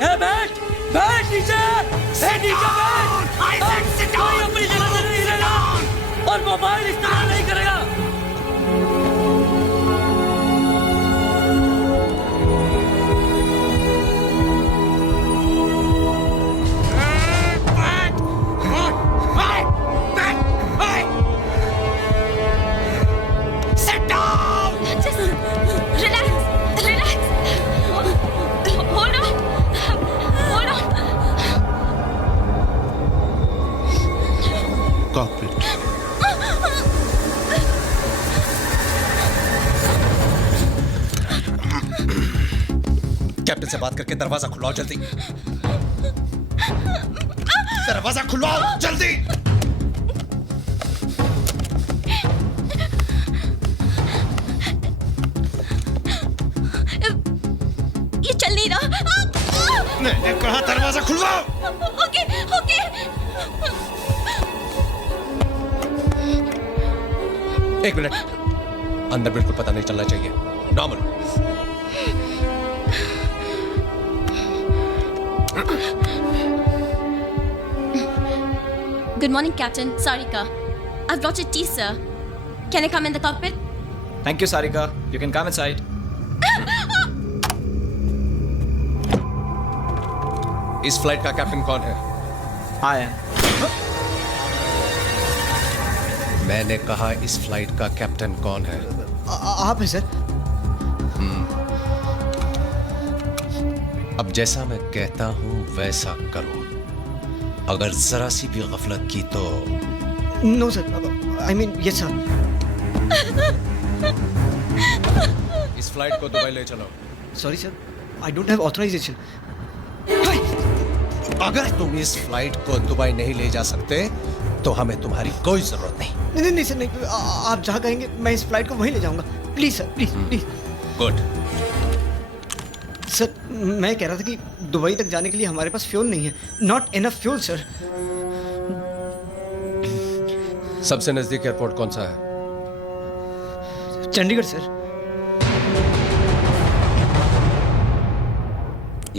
Hey, बैठ नीचे! I said sit down! कोई अपनी जगह से नहीं हिलेगा और मोबाइल इस्तेमाल नहीं करेगा। Sit down! Just relax. Hold on. Cockpit. Captain से बात करके दरवाजा खुलवाओ जल्दी। दरवाजा खुलवाओ जल्दी। ये चल नहीं रहा। मैंने कहा दरवाजा खुलवाओ। ओके। एक मिनट, अंदर बिल्कुल पता नहीं चलना चाहिए। Normal. Good morning, Captain. Sarika. I've brought you tea, sir. Can I come in the cockpit? Thank you, Sarika. You can come inside. इस फ्लाइट का कैप्टन कौन है? I am. मैंने कहा इस फ्लाइट का कैप्टन कौन है? आप हैं सर। अब जैसा मैं कहता हूं वैसा करो। अगर जरा सी भी गफलत की तो no sir, I mean yes sir. इस फ्लाइट को दुबई ले चलो। Sorry sir, I don't have authorization. अगर तुम इस फ्लाइट को दुबई नहीं ले जा सकते तो हमें तुम्हारी कोई जरूरत नहीं। नहीं सर, नहीं। आप जहाँ कहेंगे मैं इस फ्लाइट को वहीं ले जाऊंगा। Please sir, please. Good. Sir, मैं कह रहा था कि दुबई तक जाने के लिए हमारे पास फ्यूल नहीं है। Not enough fuel sir. सबसे नजदीक एयरपोर्ट कौन सा है? Chandigarh sir.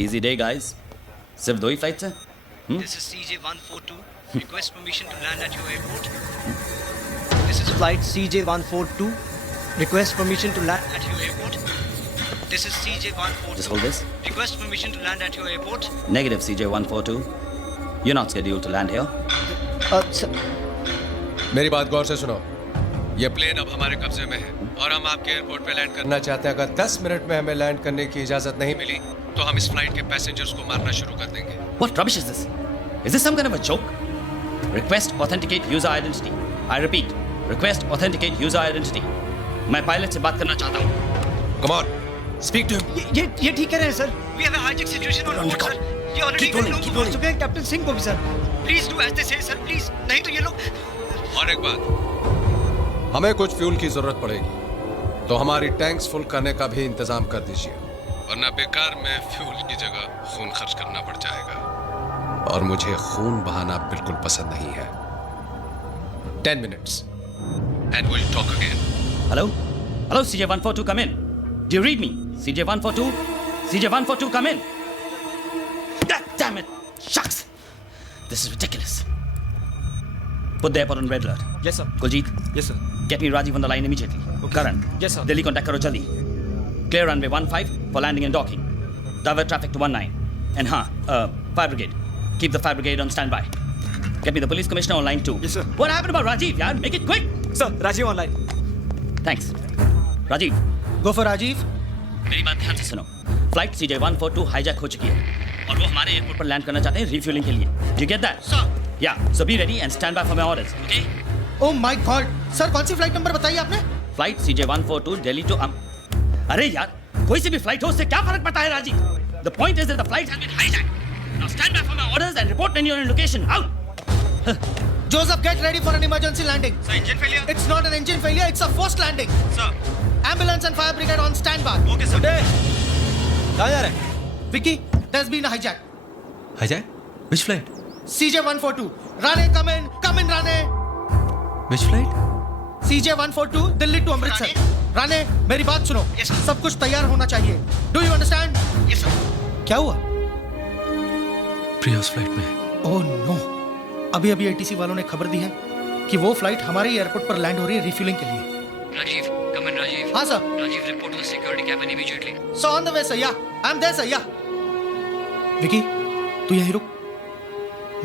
Easy day, guys. सिर्फ 2 ही फ्लाइट्स हैं? This is CJ142. Request permission to land at your airport. This is flight CJ142. Request permission to land at your airport. This is CJ142. Just hold this. Request permission to land at your airport. Negative, CJ142. You're not scheduled to land here. Sir, मेरी बात गौर से सुनो। ये प्लेन अब हमारे कब्जे में है और हम आपके एयरपोर्ट पे लैंड करना चाहते हैं। अगर 10 मिनट में हमें लैंड करने की इजाजत नहीं मिली तो हम इस फ्लाइट के पैसेंजर्स को मारना शुरू कर देंगे। What rubbish is this? Is this some kind of a joke? Request authenticate user identity. I repeat, request authenticate user identity. मैं पायलट से बात करना चाहता हूँ। Come on, speak to him. ये ठीक कह रहे हैं sir. We have a hijack situation on board, sir. ये ऑलरेडी कई लोग मार चुके हैं, कैप्टन सिंह को भी sir. Please do as they say, sir. Please. नहीं तो ये लोग। और एक बात, हमें कुछ फ्यूल की जरूरत पड़ेगी तो हमारी टैंक्स फुल करने का भी इंतजाम कर दीजिए, वरना बेकार में फ्यूल की जगह खून खर्च करना पड़ जाएगा और मुझे खून बहाना बिल्कुल पसंद नहीं है। 10 minutes and we'll talk again. Hello? Hello, CJ142, come in. Do you read me? CJ142? CJ142, come in. Damn it! Shucks! This is ridiculous. Put the airport on red alert. Yes, sir. Kuljit? Yes, sir. Get me Rajiv on the line immediately. Okay. Karan? Yes, sir. Delhi contact karo jaldi. Clear runway 15 for landing and docking. Divert traffic to 19. And fire brigade. Keep the fire brigade on standby. Get me the police commissioner on line 2. Yes, sir. What happened about Rajiv, yaar? Make it quick! Sir, Rajiv online. Thanks. Rajiv. Go for Rajiv. मेरी बात ध्यान से सुनो। फ्लाइट CJ142 हाईजैक हो चुकी है और वो हमारे एयरपोर्ट पर लैंड करना चाहते हैं रिफ्यूलिंग के लिए। Do you get that? Sir. Yeah. So be ready and stand by for my orders. Okay? Oh my God! Sir कौन सी फ्लाइट नंबर बताइए आपने? फ्लाइट CJ142 दिल्ली टू अरे यार, कोई सी भी फ्लाइट हो उससे क्या फर्क पड़ता है Rajiv? The point is that the flight has been hijacked. Now stand by for my orders and report when you're in location. Out. Joseph, get ready for an emergency landing. Sir, engine failure? It's not an engine failure, it's a forced landing. Sir. Ambulance and fire brigade on standby. Okay, sir. कहाँ जा रहे हैं? Vicky, there's been a hijack. Hijack? Which flight? CJ142. Rane, come in, Rane. Which flight? CJ142, Delhi to Amritsar. Rane, मेरी बात सुनो। सब कुछ तैयार होना चाहिए। Do you understand? Yes, sir. क्या हुआ? प्रिया उस फ्लाइट में। Oh no. अभी ATC वालों ने खबर दी है कि वो फ्लाइट हमारे एयरपोर्ट पर लैंड हो रही है रिफ्यूलिंग के लिए। Rajiv, come in, Rajiv. हाँ sir. Rajiv, report to the security cabin immediately. So on the way, sir. Yeah, I'm there, sir. Yeah. Vicky, तू यहीं रुक।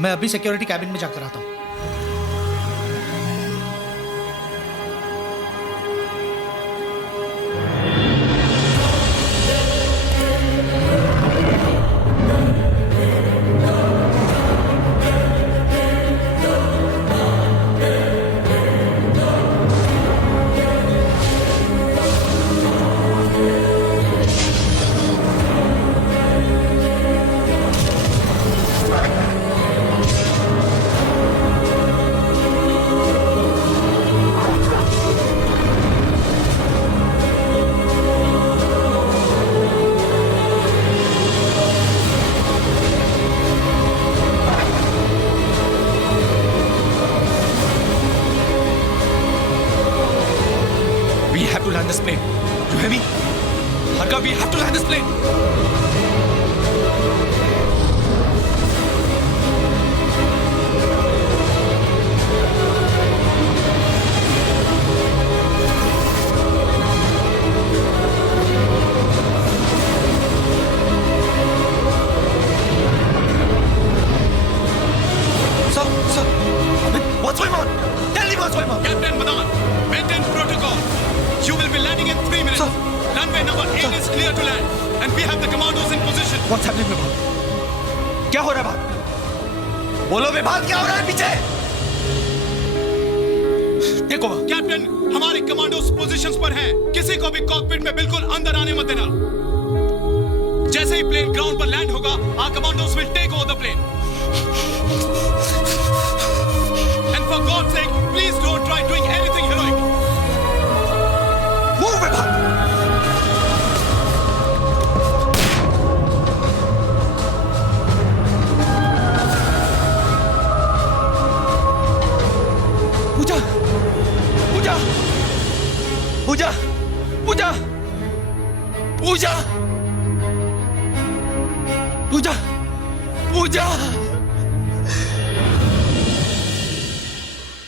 मैं अभी सिक्योरिटी कैबिन में जाकर आता हूँ।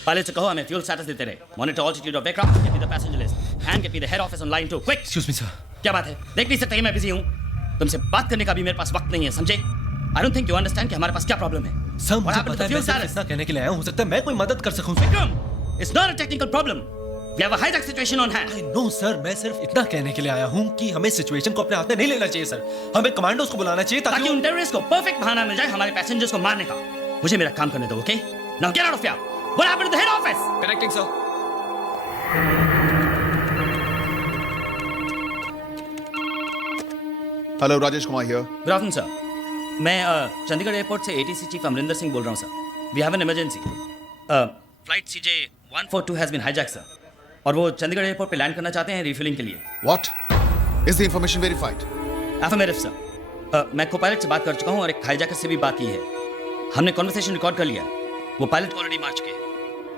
Pilot से कहो हमें fuel status देते रहे. Monitor altitude of aircraft. Get me the passenger list. And get me the head office on line 2. Quick. Excuse me, sir. क्या बात है? देख नहीं सकते मैं बिजी हूँ. तुमसे बात करने का भी मेरे पास वक्त नहीं है, समझे? I don't think you understand कि हमारे पास क्या प्रॉब्लम है. सर मुझे पता है मैं सिर्फ इतना कहने के लिए आया हूँ. हो सकता है मैं कोई मदद कर सकूँ. Vikram, It's not a technical problem. We have a hijack situation on hand. No sir, मैं सिर्फ इतना कहने के लिए आया हूँ कि हमें सिचुएशन को अपने हाथ में नहीं लेना चाहिए सर. हमें कमांडोज को बुलाना चाहिए ताकि उन टेररिस्ट को परफेक्ट बहाना मिल जाए हमारे पैसेंजर्स को मारने का. मुझे मेरा काम करने दो, okay? Now get out of here. What happened to the head office? Connecting, sir. Hello, Rajesh Kumar here. Good afternoon sir. मैं चंडीगढ़ एयरपोर्ट से एटीसी चीफ अमरिंदर सिंह बोल रहा हूँ sir. We have an emergency. Flight CJ142 has been hijack sir, और वो चंडीगढ़ एयरपोर्ट पे लैंड करना चाहते हैं रिफ्यूलिंग के लिए. What? Is the information verified? Affirmative sir. मैं को पायलट से बात कर चुका हूँ और एक हाईजैकर से भी बात की है. हमने कॉन्वर्सेशन रिकॉर्ड कर लिया. वो पायलट ऑलरेडी मार चुके हैं.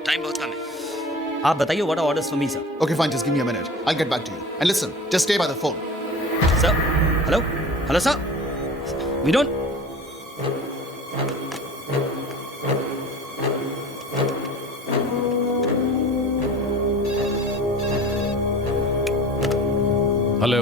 टाइम बहुत कम है. आप बताइए what are orders for me sir. Okay, fine, just give me a minute. I'll get back to you. And listen, just stay by the phone. Sir, hello? Hello, sir? We don't... hello.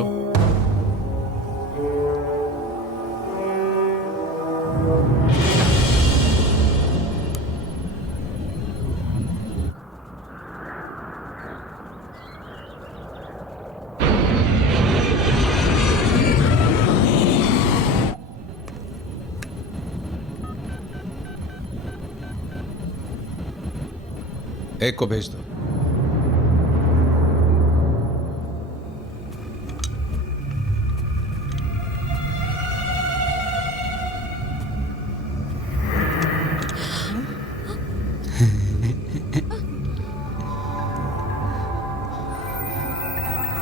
एक को भेज दो.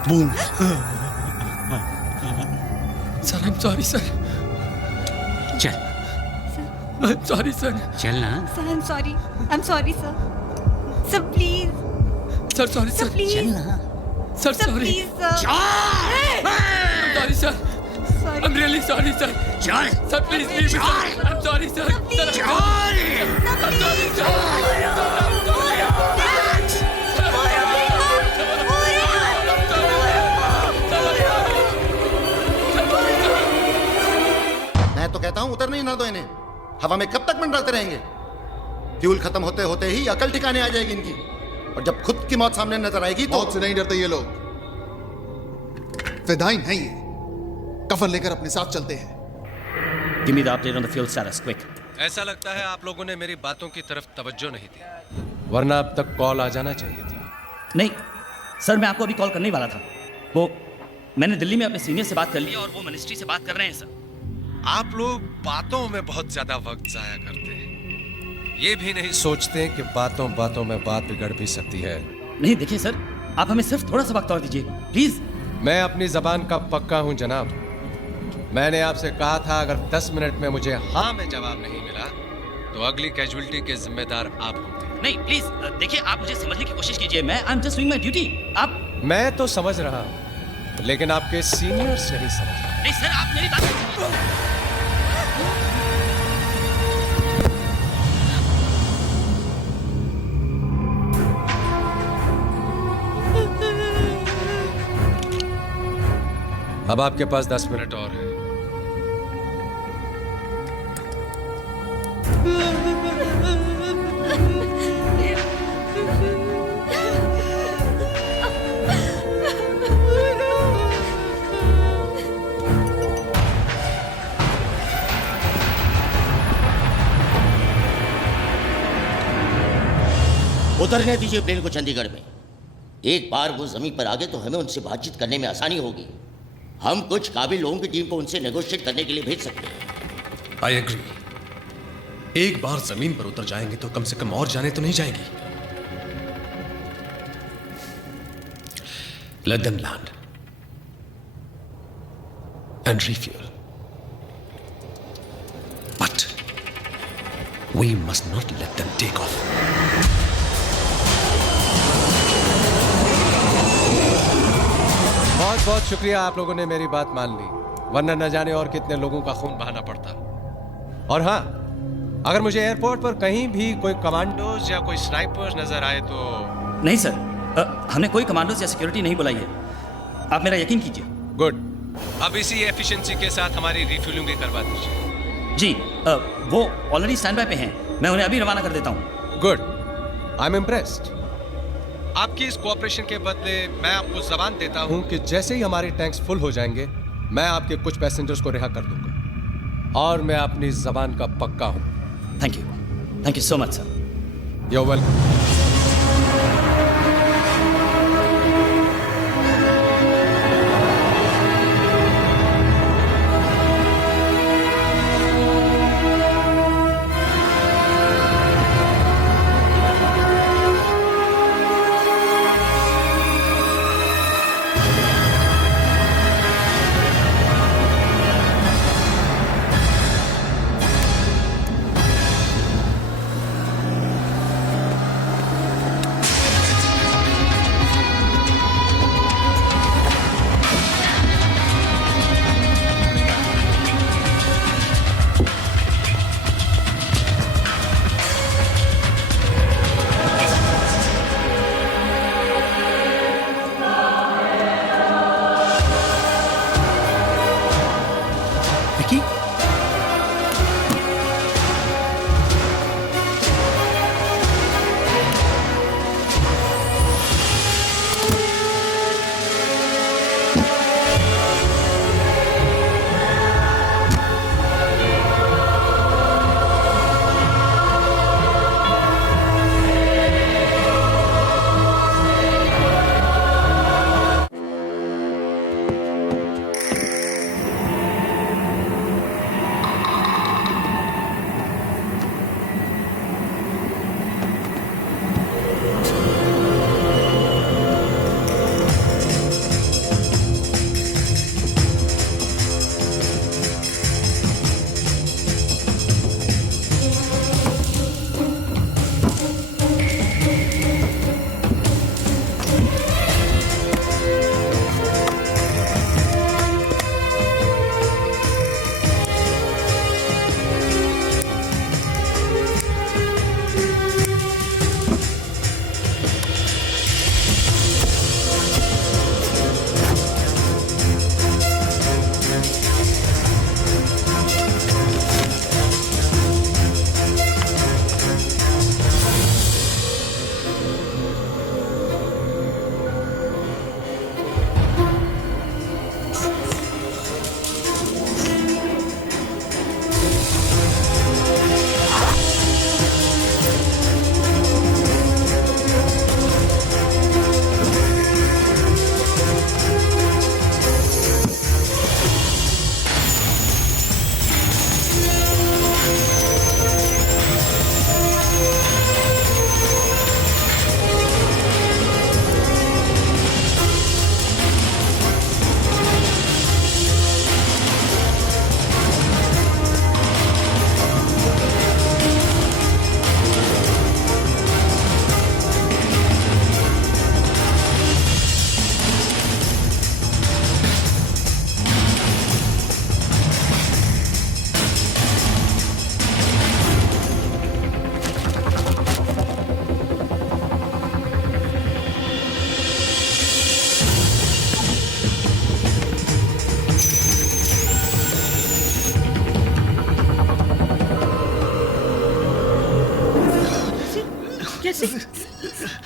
Boom. Sir, I'm sorry, sir. चल. I'm sorry, sir. चल ना. Sir, I'm sorry. I'm sorry, sir. Sir, please. Sir, sorry, sir. Please. चल ना. Sir, Sir, sorry. please, sir. I'm sorry, sir. Sorry. I'm really sorry, sir. Sir, please leave me, sir. I'm sorry, sir. Sir, I'm sorry, sir. मैं तो कहता हूं उतरने ही ना दो इन्हें. हवा में कब तक मंडराते रहेंगे? फ्यूल खत्म होते होते ही अकल ठिकाने आ जाएगी इनकी. और जब खुद की मौत सामने नजर आएगी तो... मौत से नहीं डरते ये लोग. फिदाइन हैं ये. कफन लेकर अपने साथ चलते हैं. Give me the update on the fuel status, quick. ऐसा लगता है आप लोगों ने मेरी बातों की तरफ तवज्जो नहीं दी, वरना अब तक कॉल आ जाना चाहिए था. नहीं सर, मैं आपको अभी कॉल करने ही वाला था. वो मैंने दिल्ली में अपने सीनियर से बात कर ली और वो मिनिस्ट्री से बात कर रहे हैं सर. आप लोग बातों में बहुत ज्यादा वक्त जाया करते हैं. ये भी नहीं सोचते कि बातों बातों में बात बिगड़ भी सकती है. नहीं देखिए सर, आप हमें सिर्फ थोड़ा सा वक्त और दीजिए प्लीज. मैं अपनी जबान का पक्का हूं जनाब. मैंने आपसे कहा था अगर 10 मिनट में मुझे हाँ में जवाब नहीं मिला तो अगली कैजुअलिटी के जिम्मेदार आप होंगे. नहीं प्लीज देखिए, आप मुझे समझने की कोशिश कीजिए. मैं I am just doing my duty. आप... मैं तो समझ रहा हूं, लेकिन आपके सीनियर्स नहीं समझ रहे. नहीं सर, आप मेरी बात... अब आपके पास 10 मिनट और है. उतरने दीजिए प्लेन को चंडीगढ़ में. एक बार वो जमीन पर आ गए तो हमें उनसे बातचीत करने में आसानी होगी. हम कुछ काबिल लोगों की टीम को उनसे नेगोशिएट करने के लिए भेज सकते हैं. I agree. एक बार जमीन पर उतर जाएंगे तो कम से कम और जाने तो नहीं जाएंगी. Let them land and refuel. But we must not let them take off. बहुत बहुत शुक्रिया, आप लोगों ने मेरी बात मान ली, वरना न जाने और कितने लोगों का खून बहाना पड़ता. और हाँ, अगर मुझे एयरपोर्ट पर कहीं भी कोई कमांडोज या कोई स्नाइपर्स नजर आए तो... नहीं सर, हमने कोई कमांडोज या सिक्योरिटी नहीं बुलाई है. आप मेरा यकीन कीजिए. गुड. अब इसी एफिशिएंसी के साथ हमारी रिफ्यूलिंग भी करवा दीजिए. जी, वो ऑलरेडी स्टैंड बाय पे हैं. मैं उन्हें अभी रवाना कर देता हूँ. गुड. I am impressed. आपकी इस कोऑपरेशन के बदले मैं आपको जबान देता हूं कि जैसे ही हमारे टैंक्स फुल हो जाएंगे मैं आपके कुछ पैसेंजर्स को रिहा कर दूंगा और मैं अपनी जबान का पक्का हूं। Thank you so much sir. You welcome.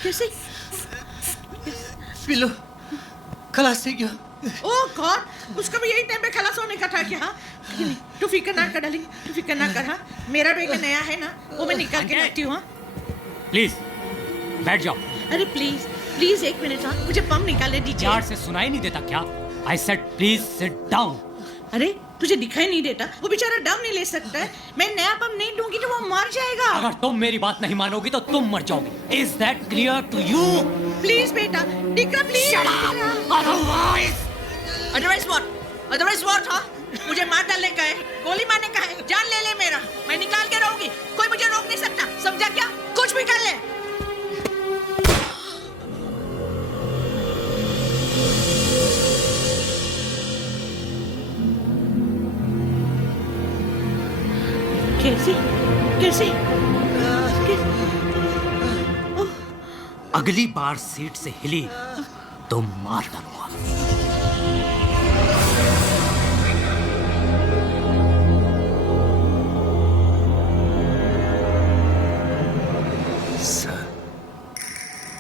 कैसे? पिलो खलास થઈ ગયો। ओह गॉड, उसका भी यही टाइम पे खलास होने का था क्या? तू फिक्र ना कर डार्लिंग, तू फिक्र ना कर। हाँ, मेरा बेटा नया है ना, वो मैं निकाल के रखती हूँ। प्लीज बैठ जाओ। अरे प्लीज प्लीज एक मिनट, हाँ मुझे पंप निकालने दीजिए। यार से सुनाई नहीं देता क्या? I said please sit down. अरे तुझे दिखाई नहीं देता? वो बेचारा दम नहीं ले सकता है। मैं नया पंप नहीं दूंगी तो वो मर जाएगा। अगर तुम मेरी बात नहीं मानोगी तो तुम मर जाओगी। Is that clear to you? Please बेटा, डिक्रा प्लीज। Otherwise what? हाँ मुझे मार डालने का है, गोली मारने का है, जान ले ले मेरा, मैं निकाल के रहूंगी, कोई मुझे रोक नहीं सकता, समझा क्या? कुछ भी कर ले। कैसे? अगली बार सीट से हिली तो मार डालूंगा।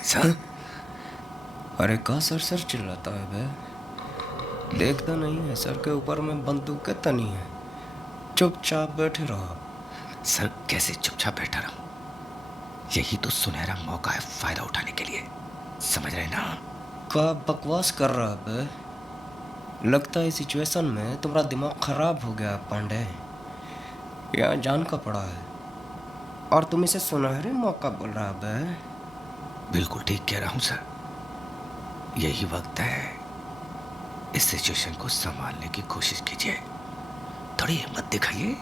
सर अरे का सर चिल्लाता है बे? देखता नहीं है सर के ऊपर में बंदूक के तनी है। चुपचाप बैठे रहो। सर कैसे चुपचाप बैठा रहूं? यही तो सुनहरा मौका है फायदा उठाने के लिए, समझ रहे ना? का बकवास कर रहा है बे? लगता है सिचुएशन में तुम्हारा दिमाग खराब हो गया पांडे। यहाँ जान का पड़ा है और तुम इसे सुनहरे मौका बोल रहा है बे? बिल्कुल ठीक कह रहा हूं सर। यही वक्त है, इस सिचुएशन को संभालने की कोशिश कीजिए, थोड़ी हिम्मत दिखाइए।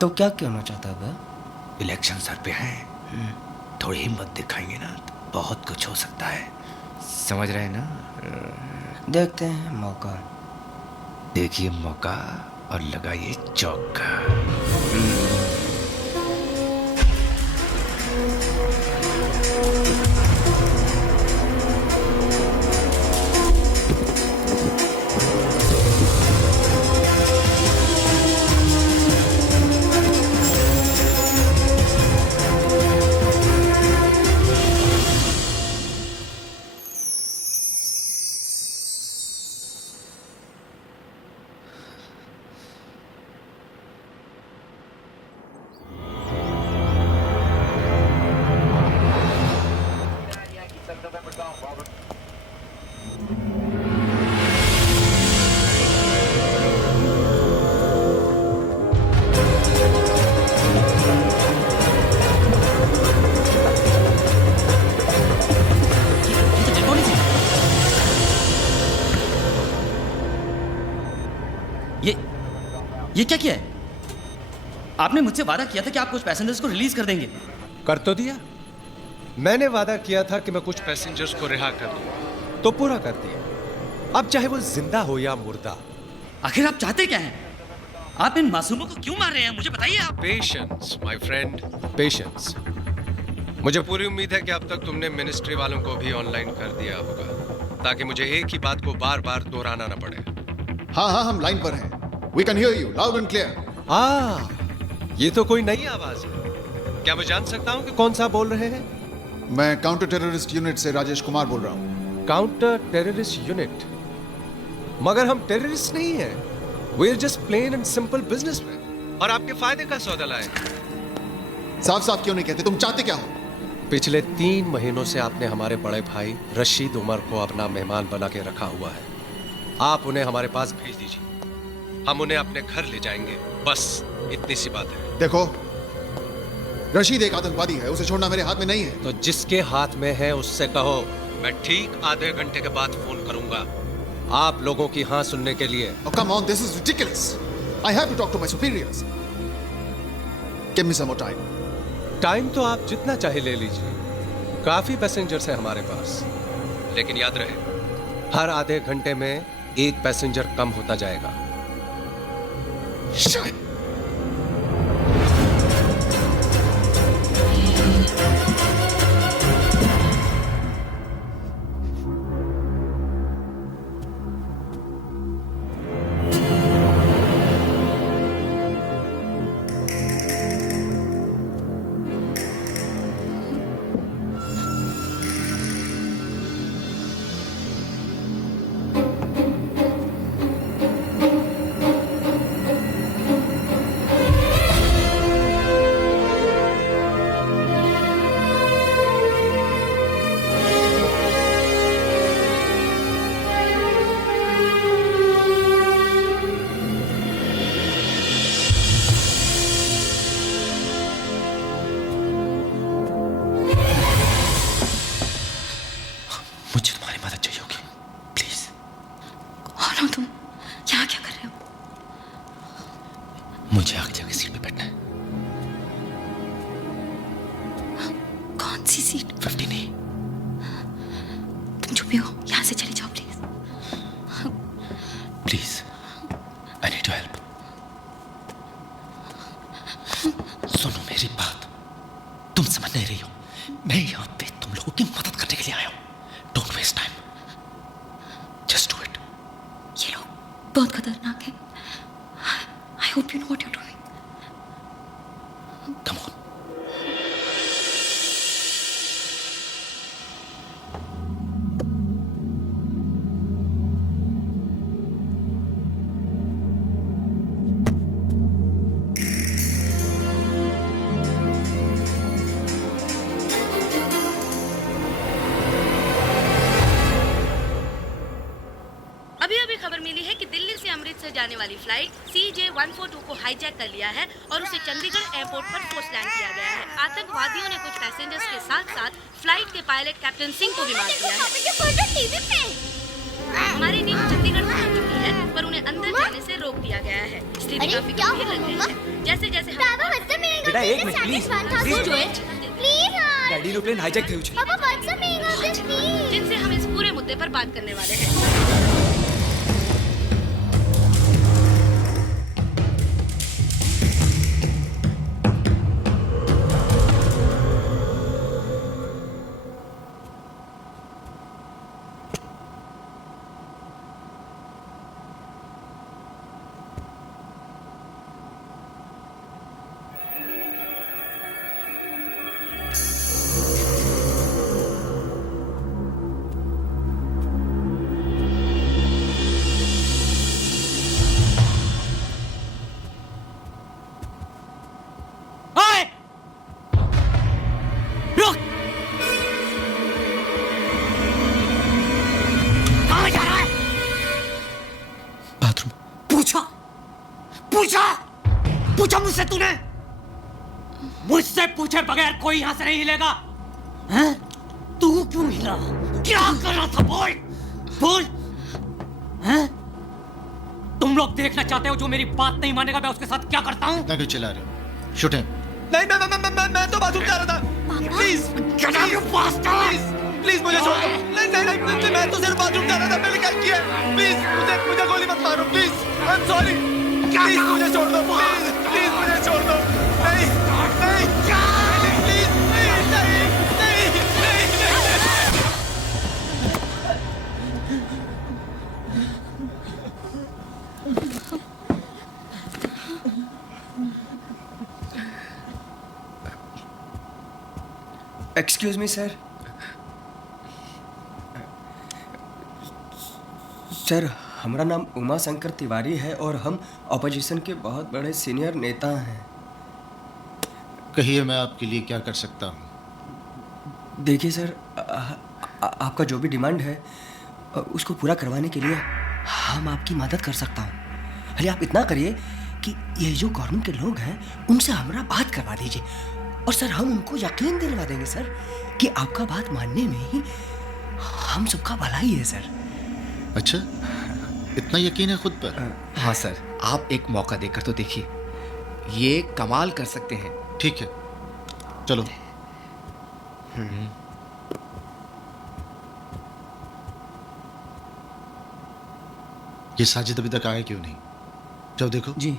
तो क्या कहना चाहता है बे? इलेक्शन सर पे हैं, थोड़ी हिम्मत दिखाएंगे ना तो बहुत कुछ हो सकता है, समझ रहे हैं ना? देखते हैं मौका। देखिए मौका और लगाइए चौका। ये क्या किया है? आपने मुझसे वादा किया था कि आप कुछ पैसेंजर्स को रिलीज कर देंगे। कर तो दिया। मैंने वादा किया था कि मैं कुछ पैसेंजर्स को रिहा कर दूंगा, तो पूरा कर दिया। अब चाहे वो जिंदा हो या मुर्दा। आखिर आप चाहते क्या हैं? आप इन मासूमों को क्यों मार रहे हैं, मुझे बताइए आप। Patience my friend, patience. मुझे पूरी उम्मीद है कि अब तक तुमने मिनिस्ट्री वालों को भी ऑनलाइन कर दिया होगा, ताकि मुझे एक ही बात को बार बार दोहराना ना पड़े। हाँ, हम लाइन पर हैं। We can hear you loud and clear. ये तो कोई नई आवाज है। क्या मैं जान सकता हूँ कि कौन सा बोल रहे हैं? मैं काउंटर टेररिस्ट यूनिट से राजेश कुमार बोल रहा हूँ। Counter terrorist unit? मगर हम टेररिस्ट नहीं हैं। We are just plain and simple businessmen। और आपके फायदे का सौदा लाए। साफ साफ क्यों नहीं कहते? तुम चाहते क्या हो? पिछले 3 महीनों से आपने हमारे बड़े भाई रशीद उमर को अपना मेहमान बना के रखा हुआ है। आप उन्हें हमारे पास भेज दीजिए, हम उन्हें अपने घर ले जाएंगे, बस इतनी सी बात है। देखो, रशीद एक आतंकवादी है, उसे छोड़ना मेरे हाथ में नहीं है। तो जिसके हाथ में है उससे कहो मैं ठीक आधे घंटे के बाद फोन करूंगा, आप लोगों की हाँ सुनने के लिए। Oh, come on, this is ridiculous. I have to talk to my superiors. Give me some more time. Time तो आप जितना चाहे ले लीजिए, काफी पैसेंजर्स हैं हमारे पास, लेकिन याद रहे हर आधे घंटे में एक पैसेंजर कम होता जाएगा। Shut. मुझे आगे जाके सीट पे बैठना है। कौन सी सीट? 50 नहीं। तुम चुप ही हो, यहाँ से चले जाओ please. Please, I need your help. सुनो मेरी बात, तुम समझ नहीं रही हो, मैं यहाँ पे तुम लोगों की मदद करने के लिए आया हूँ। Don't waste time, just do it. ये लोग बहुत खतरनाक है। I hope you know what you're doing. Come on. भी खबर मिली है कि दिल्ली से अमृतसर जाने वाली फ्लाइट CJ142 को हाईजैक कर लिया है और उसे चंडीगढ़ एयरपोर्ट पर फोर्स लैंड किया गया है। आतंकवादियों ने कुछ पैसेंजर्स के साथ साथ फ्लाइट के पायलट कैप्टन सिंह को भी मार दिया है। हमारी टीम चंडीगढ़ पहुंच चुकी है, पर उन्हें अंदर जाने से रोक दिया गया है। स्थिति काफी गंभीर लग रही है। जैसे जैसे बेटा एक minute please please daddy aeroplane hijack थी जिनसे हम इस पूरे मुद्दे पर बात करने वाले हैं। पूछा मुझसे तूने? मुझसे पूछे बगैर कोई यहां से नहीं हिलेगा। हैं? तू क्यों हिला? क्या कर रहा था? बोल बोल। हैं? तुम लोग देखना चाहते हो जो मेरी बात नहीं मानेगा मैं उसके साथ क्या करता हूं? इतना क्यों चिल्ला रहे हो? Shoot him. नहीं मैं तो बाथरूम जा रहा था। प्लीज प्लीज मुझे छोड़ दो। नहीं मैं तो सिर्फ बाथरूम जा रहा था। मैंने क्या किया? प्लीज मुझे गोली मत मारो please. I am sorry. Please मुझे छोड़ दो। प्लीज मुझे छोड़ दो। नहीं please excuse me sir. Sir हमारा नाम उमा शंकर तिवारी है और हम ऑपोजिशन के बहुत बड़े सीनियर नेता हैं। कहिए मैं आपके लिए क्या कर सकता हूँ? देखिए सर आपका जो भी डिमांड है उसको पूरा करवाने के लिए हम आपकी मदद कर सकता हूँ। खाली आप इतना करिए कि ये जो गवर्नमेंट के लोग हैं उनसे हमारा बात करवा दीजिए और सर हम उनको यकीन दिलवा देंगे सर कि आपका बात मानने में ही हम सबका भलाई है सर। अच्छा इतना यकीन है खुद पर? हाँ सर आप एक मौका देकर तो देखिए, ये कमाल कर सकते हैं। ठीक है चलो। ये साजिद अभी तक आया क्यों नहीं? जाओ देखो। जी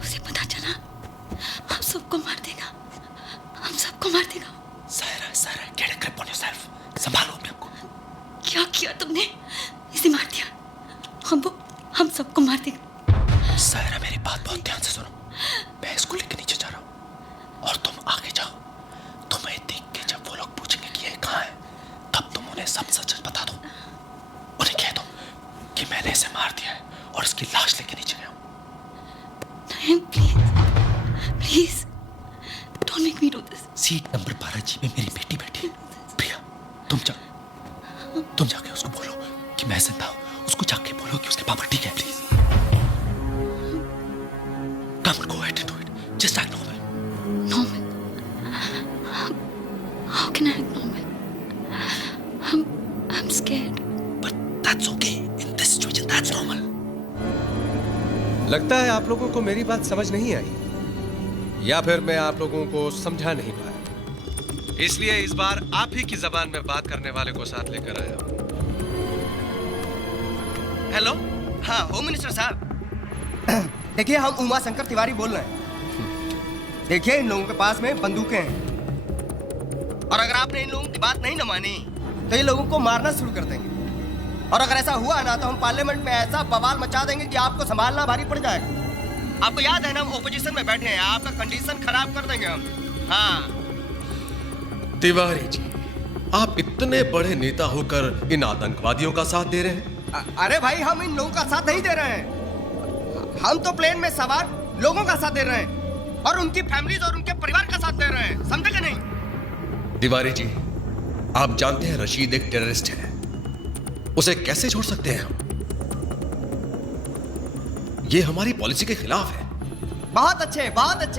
उसे पता चला हम सबको मार देगा, हम सबको मार देगा। Saira get a grip on yourself। संभालो अपने आप को। क्या किया तुमने? इसे मार दिया। हम सबको मार देगा। सायरा मेरी बात बहुत ध्यान से सुनो। मैं इसको लेके नीचे जा रहा हूँ और तुम आगे जाओ। तुम्हें देख के जब वो लोग पूछेंगे कि ये कहाँ है तब तुम उन्हें सब सच बता दो। उन्हें कह दो कि मैंने इसे मार दिया है और इसकी लाश लेके नीचे गया हूँ। नहीं please don't make me do this. Seat number 12G में मेरी बेटी बैठी है। प्रिया तुम जाके उसको बोलो कि मैं जिंदा हूँ। उसको जाके बोलो कि उसके पापा ठीक है। Please come on, go ahead and do it. Just act normal. Normal? How can I act normal? I'm scared. But that's okay. In this situation, that's normal. लगता है आप लोगों को मेरी बात समझ नहीं आई या फिर मैं आप लोगों को समझा नहीं पाया, इसलिए इस बार आप ही की जबान में बात करने वाले को साथ लेकर आया हूं। हेलो। हाँ होम मिनिस्टर साहब। देखिए हम उमा शंकर तिवारी बोल रहे हैं। देखिए इन लोगों के पास में बंदूकें हैं और अगर आपने इन लोगों की बात नहीं न मानी तो ये लोगों को मारना शुरू कर देंगे और अगर ऐसा हुआ ना तो हम पार्लियामेंट में ऐसा बवाल मचा देंगे कि आपको संभालना भारी पड़ जाएगा। आपको याद है ना, हम ओपोजिशन में बैठे हैं, आपका कंडीशन खराब कर देंगे हम। हाँ तिवारी जी, आप इतने बड़े नेता होकर इन आतंकवादियों का साथ दे रहे हैं? अरे भाई, हम इन लोगों का साथ नहीं दे रहे हैं, हम तो प्लेन में सवार लोगों का साथ दे रहे हैं और उनकी फैमिलीज और उनके परिवार का साथ दे रहे हैं, समझे कि नहीं? तिवारी जी, आप जानते हैं रशीद एक टेररिस्ट है, उसे कैसे छोड़ सकते हैं हम? ये हमारी पॉलिसी के खिलाफ है। बहुत अच्छे।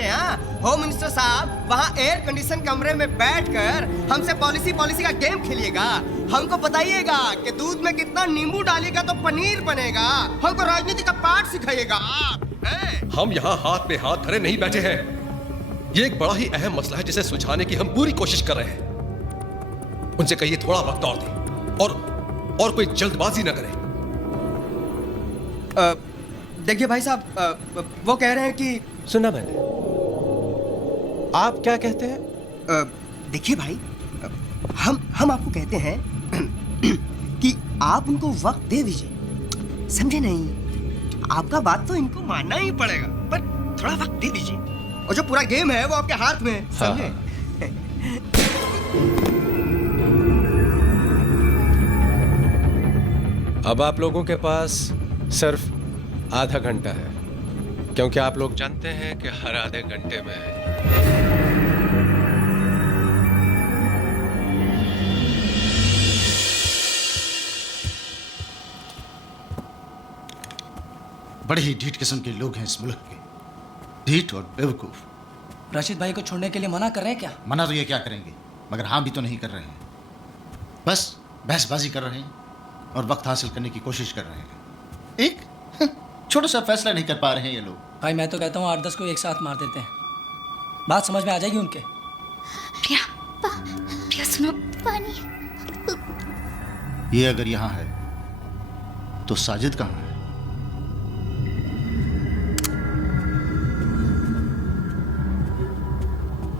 हाँ, होम मिनिस्टर साहब वहाँ एयर कंडीशन कमरे में बैठकर हमसे पॉलिसी का गेम खेलिएगा, हमको बताइएगा कि दूध में कितना नींबू डालिएगा तो पनीर बनेगा, हमको राजनीति का पाठ सिखाइएगा आप। हम यहाँ हाथ में हाथ धरे नहीं बैठे हैं, ये एक बड़ा ही अहम मसला है जिसे सुलझाने की हम पूरी कोशिश कर रहे हैं। उनसे कहिए थोड़ा वक्त और दें और कोई जल्दबाजी न करें। देखिए भाई साहब, वो कह रहे हैं कि सुना मैंने, आप क्या कहते हैं? देखिए भाई, हम आपको कहते हैं कि आप उनको वक्त दे दीजिए, समझे नहीं? आपका बात तो इनको मानना ही पड़ेगा, पर थोड़ा वक्त दे दीजिए, और जो पूरा गेम है वो आपके हाथ में है, समझे? अब आप लोगों के पास सिर्फ आधा घंटा है, क्योंकि आप लोग जानते हैं कि हर आधे घंटे में बड़े ही ढीठ किस्म के लोग हैं इस मुल्क के, ढीठ और बेवकूफ। रशीद भाई को छोड़ने के लिए मना कर रहे हैं क्या? मना तो ये क्या करेंगे, मगर हाँ भी तो नहीं कर रहे हैं, बस बहसबाजी कर रहे हैं और वक्त हासिल करने की कोशिश कर रहे हैं। एक छोटा सा फैसला नहीं कर पा रहे हैं ये लोग। भाई मैं तो कहता हूँ 8-10 को एक साथ मार देते हैं, बात समझ में आ जाएगी उनके। प्रिया सुनो, पानी। ये अगर यहाँ है तो साजिद कहाँ है?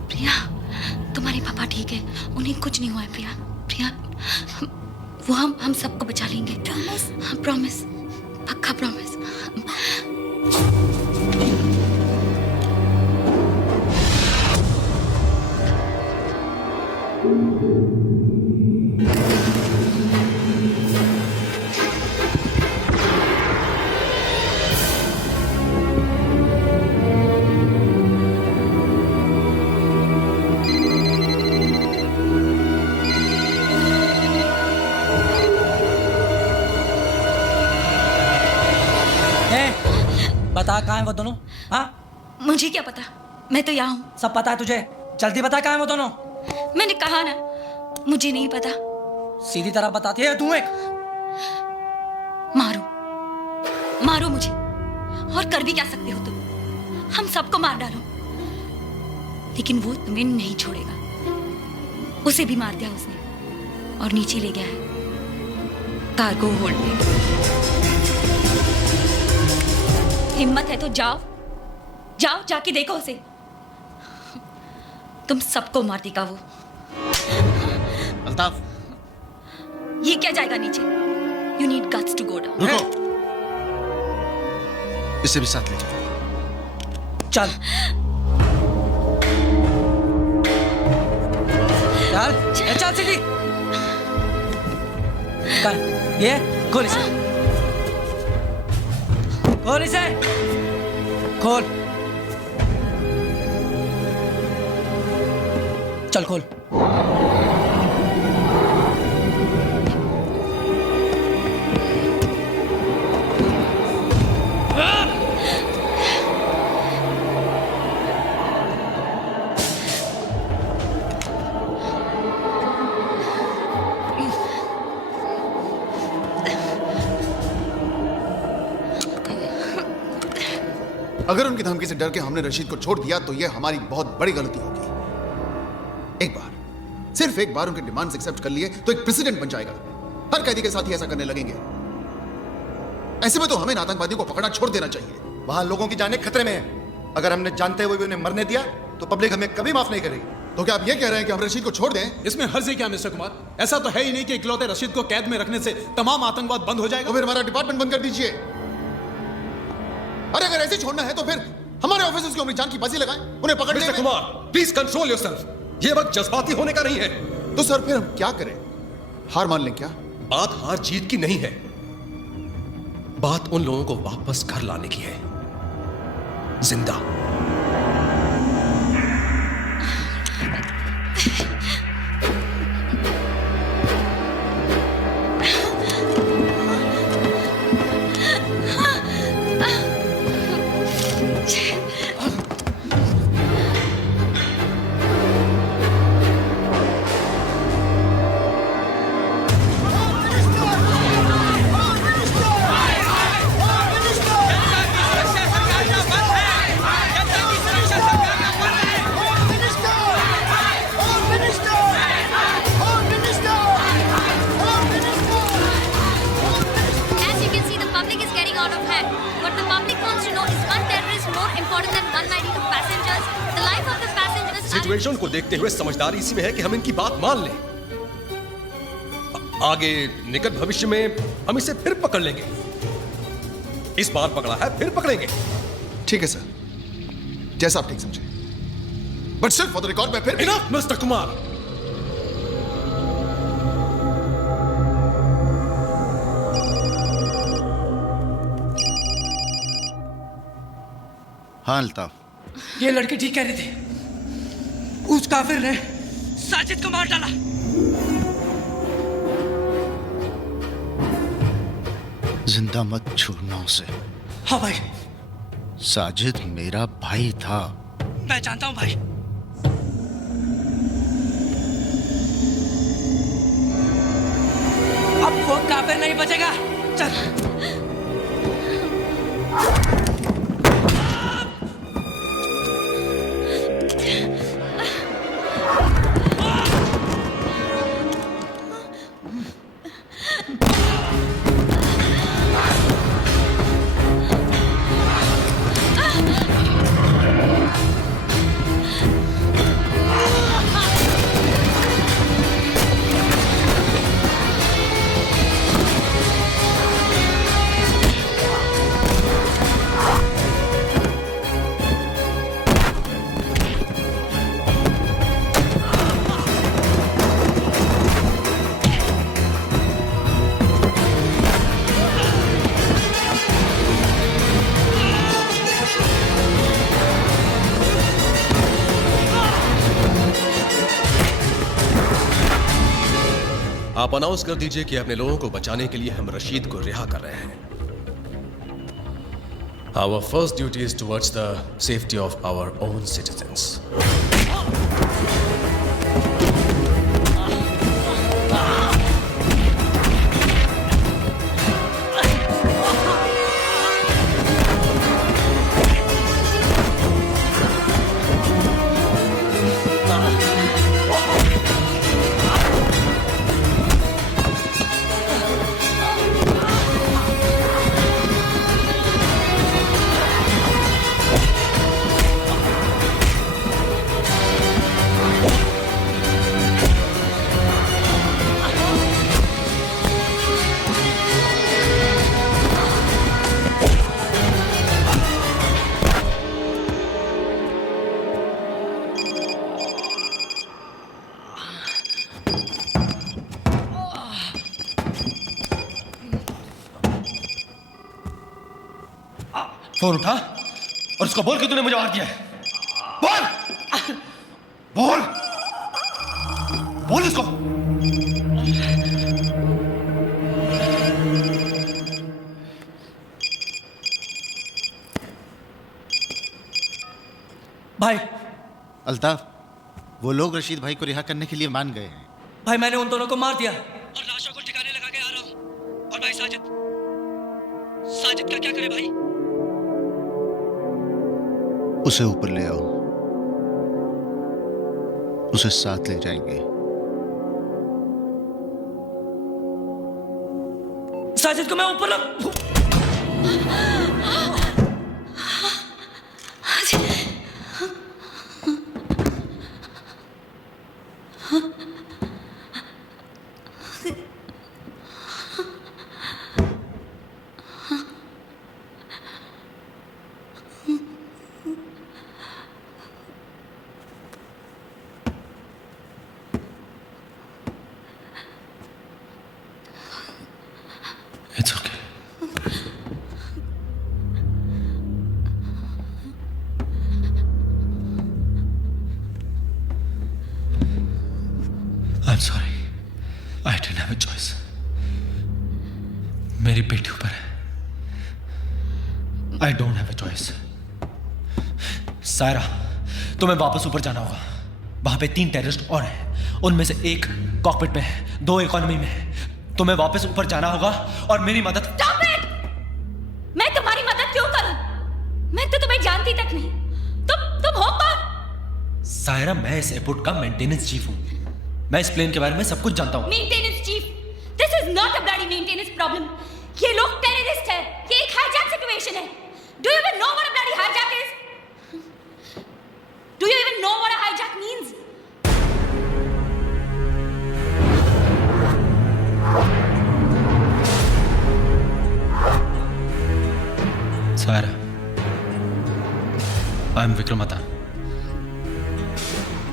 प्रिया, तुम्हारे पापा ठीक है, उन्हें कुछ नहीं हुआ है। प्रिया, वो हम सबको बचा लेंगे। प्रॉमिस? हाँ प्रॉमिस, पक्का प्रॉमिस। बता कहाँ हैं वो दोनों? हाँ मुझे क्या पता, मैं तो यहाँ हूँ। सब पता है तुझे, जल्दी बता कहाँ हैं वो दोनों। मैंने कहा ना, मुझे नहीं पता। सीधी तरह बताती है तू। एक मारो मुझे, और कर भी क्या सकते हो तुम? हम सबको मार डालो, लेकिन वो तुम्हें नहीं छोड़ेगा। उसे भी मार दिया उसने और नीचे ले गया है कार्गो होल्ड पे। हिम्मत है तो जाओ जाके देखो उसे, तुम सबको मार देगा वो। अल्ताफ, ये क्या जाएगा नीचे? You need guts to go down. रुको, इसे भी साथ ले जाओ। चल चल सीधी। ये खोल इसे, खोल इसे, खोल। चल खोल। अगर उनकी धमकी से डर के हमने रशीद को छोड़ दिया तो यह हमारी बहुत बड़ी गलती होगी। एक बार, सिर्फ एक बार उनके डिमांड्स एक्सेप्ट कर लिए तो एक प्रेसिडेंट बन जाएगा। हर कैदी के साथ ही ऐसा करने लगेंगे। ऐसे में तो हमें आतंकवादियों को पकड़ा छोड़ देना चाहिए। वहां लोगों की जानें खतरे में है। अगर हमने जानते हुए भी उन्हें मरने दिया तो पब्लिक हमें कभी माफ नहीं करेगी। तो क्या आप ये कह रहे हैं कि हम रशीद को छोड़ दें? इसमें हर्ज क्या मिस्टर कुमार? ऐसा तो है ही नहीं कि इकलौते रशीद को कैद में रखने से तमाम आतंकवाद बंद हो जाएगा। तो फिर हमारा डिपार्टमेंट बंद कर दीजिए। अरे अगर ऐसे छोड़ना है तो फिर हमारे ऑफिसर्स की अपनी जान की बाजी लगाएं, उन्हें पकड़ने मिस्टर में। Kumar, please control yourself. ये वक्त जज्बाती होने का नहीं है। तो सर फिर हम क्या करें? हार मान लें क्या? बात हार जीत की नहीं है, बात उन लोगों को वापस घर लाने की है, जिंदा। As you can see, the public is getting out of hand. What the public wants to know is one terrorist more important than 192 passengers. The life of the passengers. Situation को देखते हुए समझदारी इसी में है कि हम इनकी बात मान लें। आगे निकट भविष्य में हम इसे फिर पकड़ लेंगे। इस बार पकड़ा है, फिर पकड़ेंगे। ठीक है सर, जैसा आप ठीक समझे। बट सिर्फ फॉर द रिकॉर्ड में फिर इनफ मिस्टर कुमार। हाँ अल्ताफ, ये लड़के ठीक कह रहे थे। उस काफिर ने साजिद को मार डाला। जिंदा मत छोड़ना उसे। हाँ भाई, साजिद मेरा भाई था। मैं जानता हूँ भाई। अब वो काफिर नहीं बचेगा। चल। आप अनाउंस कर दीजिए कि अपने लोगों को बचाने के लिए हम रशीद को रिहा कर रहे हैं। Our first duty is towards the safety of our own citizens. Phone उठा और उसको बोल कि तूने मुझे मार दिया है। बोल बोल बोल उसको। भाई अल्ताफ, वो लोग रशीद भाई को रिहा करने के लिए मान गए हैं। भाई मैंने उन दोनों को मार दिया और लाशों को ठिकाने लगा के आ रहा हूँ। और भाई साजिद, साजिद का क्या करे भाई? उसे ऊपर ले आओ, उसे साथ ले जाएंगे। साजिद को मैं ऊपर रख। I'm sorry. I didn't have a choice. मेरी बेटी ऊपर है. I don't have a choice. Saira, तुम्हें वापस ऊपर जाना होगा. वहां पे 3 टेररिस्ट और हैं. उनमें से एक कॉकपिट में है, 2 इकोनॉमी में है. तुम्हें वापस ऊपर जाना होगा और मेरी मदद. Stop it! मैं तुम्हारी मदद क्यों करूं? मैं तो तुम्हें जानती तक नहीं. तुम हो कौन? सायरा, मैं इस एयरपोर्ट का मेंटेनेंस चीफ हूं. मैं इस प्लेन के बारे में सब कुछ जानता हूं. Maintenance chief? This is not a bloody maintenance problem. ये लोग टेररिस्ट है. ये एक हाईजैक सिचुएशन है. Do you even know what a bloody hijack is? Do you even know what a hijack means? Saira, I'm Vikram Adan,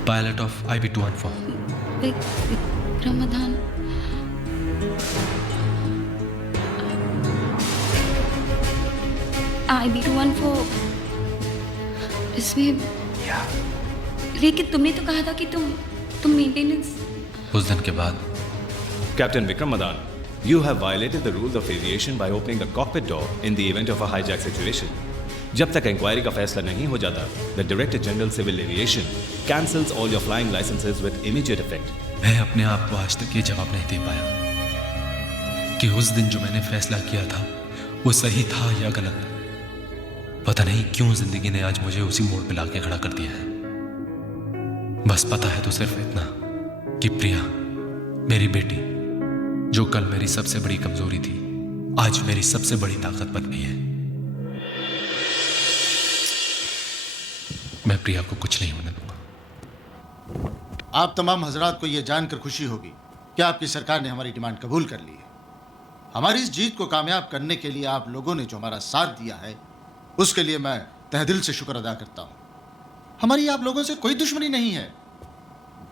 pilot of IB-214. Vikram Adan. IB-214 इसमें. लेकिन तुमने तो कहा था कि तुम मेंटेनेंस. उस दिन के बाद. Captain Vikram Madan, you have violated the rules of aviation by opening the cockpit door in the event of a hijack situation. जब तक इंक्वायरी का फैसला नहीं हो जाता, the Director General Civil Aviation cancels all your flying licenses with immediate effect. मैं अपने आप को आज तक ये जवाब नहीं दे पाया कि उस दिन जो मैंने फैसला किया था वो सही था या गलत. पता नहीं क्यों जिंदगी ने आज मुझे उसी मोड़ पे लाके खड़ा कर दिया है. बस पता है तो सिर्फ इतना कि प्रिया, मेरी बेटी, जो कल मेरी सबसे बड़ी कमजोरी थी, आज मेरी सबसे बड़ी ताकत बन गई है. मैं प्रिया को कुछ नहीं होने दूंगा. आप तमाम हजरात को यह जानकर खुशी होगी कि आपकी सरकार ने हमारी डिमांड कबूल कर ली है. हमारी इस जीत को कामयाब करने के लिए आप लोगों ने जो हमारा साथ दिया है, उसके लिए मैं तहेदिल से शुक्र अदा करता हूं. हमारी आप लोगों से कोई दुश्मनी नहीं है.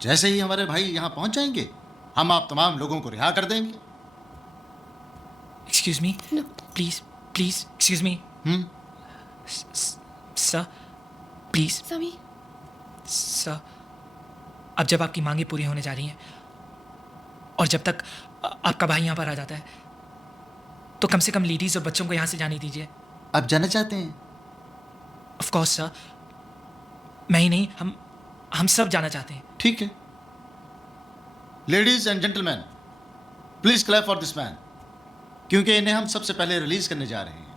जैसे ही हमारे भाई यहां पहुंच जाएंगे, हम आप तमाम लोगों को रिहा कर देंगे. Excuse me? No. Please, excuse me. Sir, please. Sir, अब जब आपकी मांगे पूरी होने जा रही हैं और जब तक आपका भाई यहाँ पर आ जाता है, तो कम से कम लेडीज और बच्चों को यहाँ से जाने दीजिए. आप जाना चाहते हैं? Of course, sir. मैं ही नहीं, हम सब जाना चाहते हैं. ठीक है. Ladies and gentleman, please clap for this man, क्योंकि इन्हें हम सबसे पहले रिलीज करने जा रहे हैं.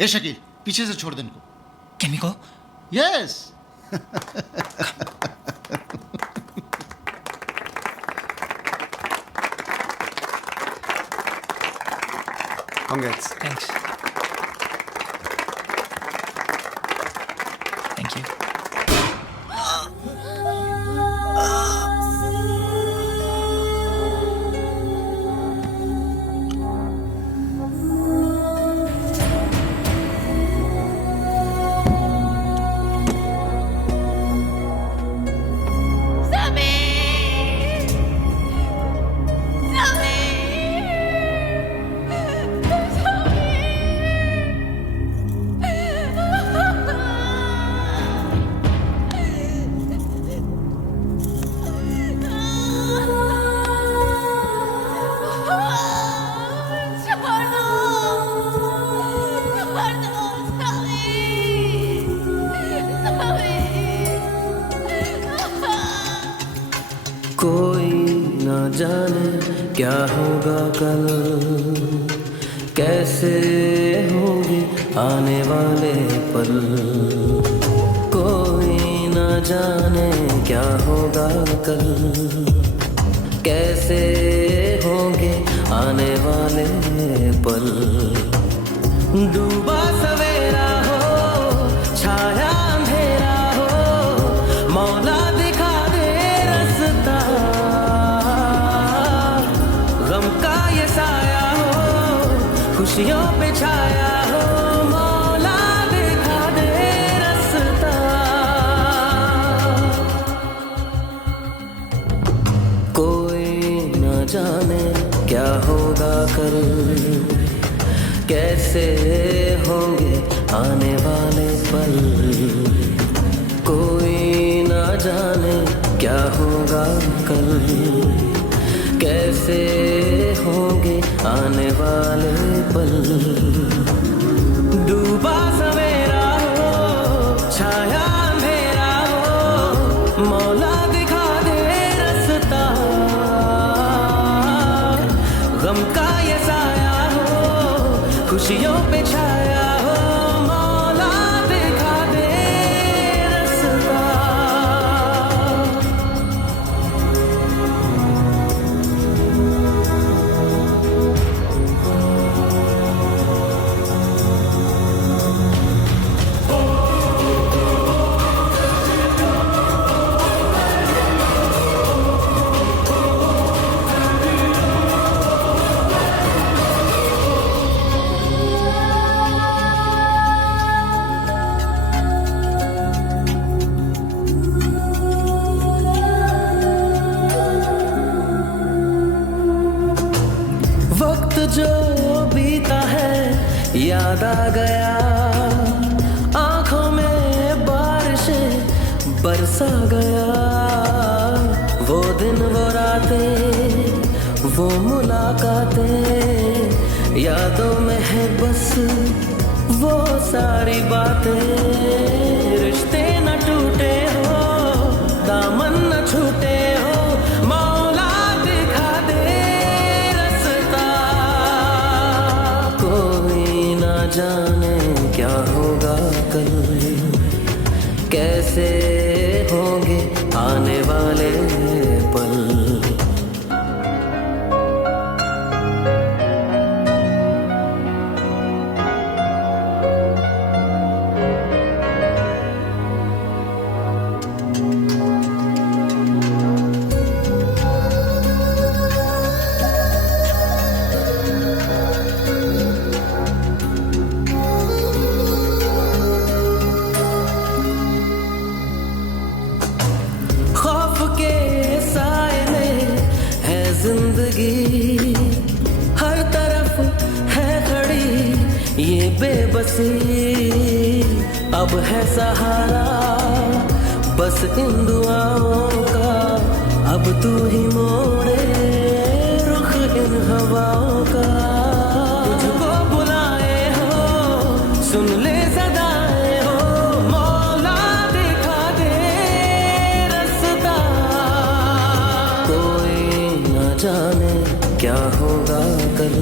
ए शकील, पीछे से छोड़ दे इनको. Can we go? Yes. Congrats. Thanks. Thank you. कोई ना जाने क्या होगा कल, कैसे होंगे आने वाले पल. कोई ना जाने क्या होगा कल, कैसे होंगे आने वाले पल. डूबा सवेरा हो, छाया अंधेरा हो, मौला दिखा दे रास्ता. गम का ये साया हो, खुशियों पे छाया हो, मौला दिखा दे रास्ता. कोई न जाने क्या होगा कल, कैसे होंगे आने वाले पल. कोई न जाने क्या होगा कल, कैसे होंगे आने वाले पल। डूबा सवेरा हो, छाया अंधेरा हो, मौला दिखा दे रास्ता। गम का ये साया हो, खुशियों पे छाया हो, मौला दिखा दे रास्ता। वक्त जो बीता है याद आ गया, आंखों में बारिशें बरसा गया। वो दिन वो रातें वो मुलाकातें, यादों में है बस वो सारी बातें। रिश्ते न टूटे हो, दामन न छूटे हो, मौला दिखा दे रास्ता। कोई ना जाने क्या होगा कल, कैसे होंगे आने वाले पल। खौफ के साए में है जिंदगी, हर तरफ है खड़ी ये बेबसी। अब है सहारा बस इन दुआओं का, अब तू ही मोड़े रुख इन हवाओं का। तुझको बुलाए हो, सुन ले सदाएं हो, मौला दिखा दे रास्ता। कोई न जाने क्या होगा कल,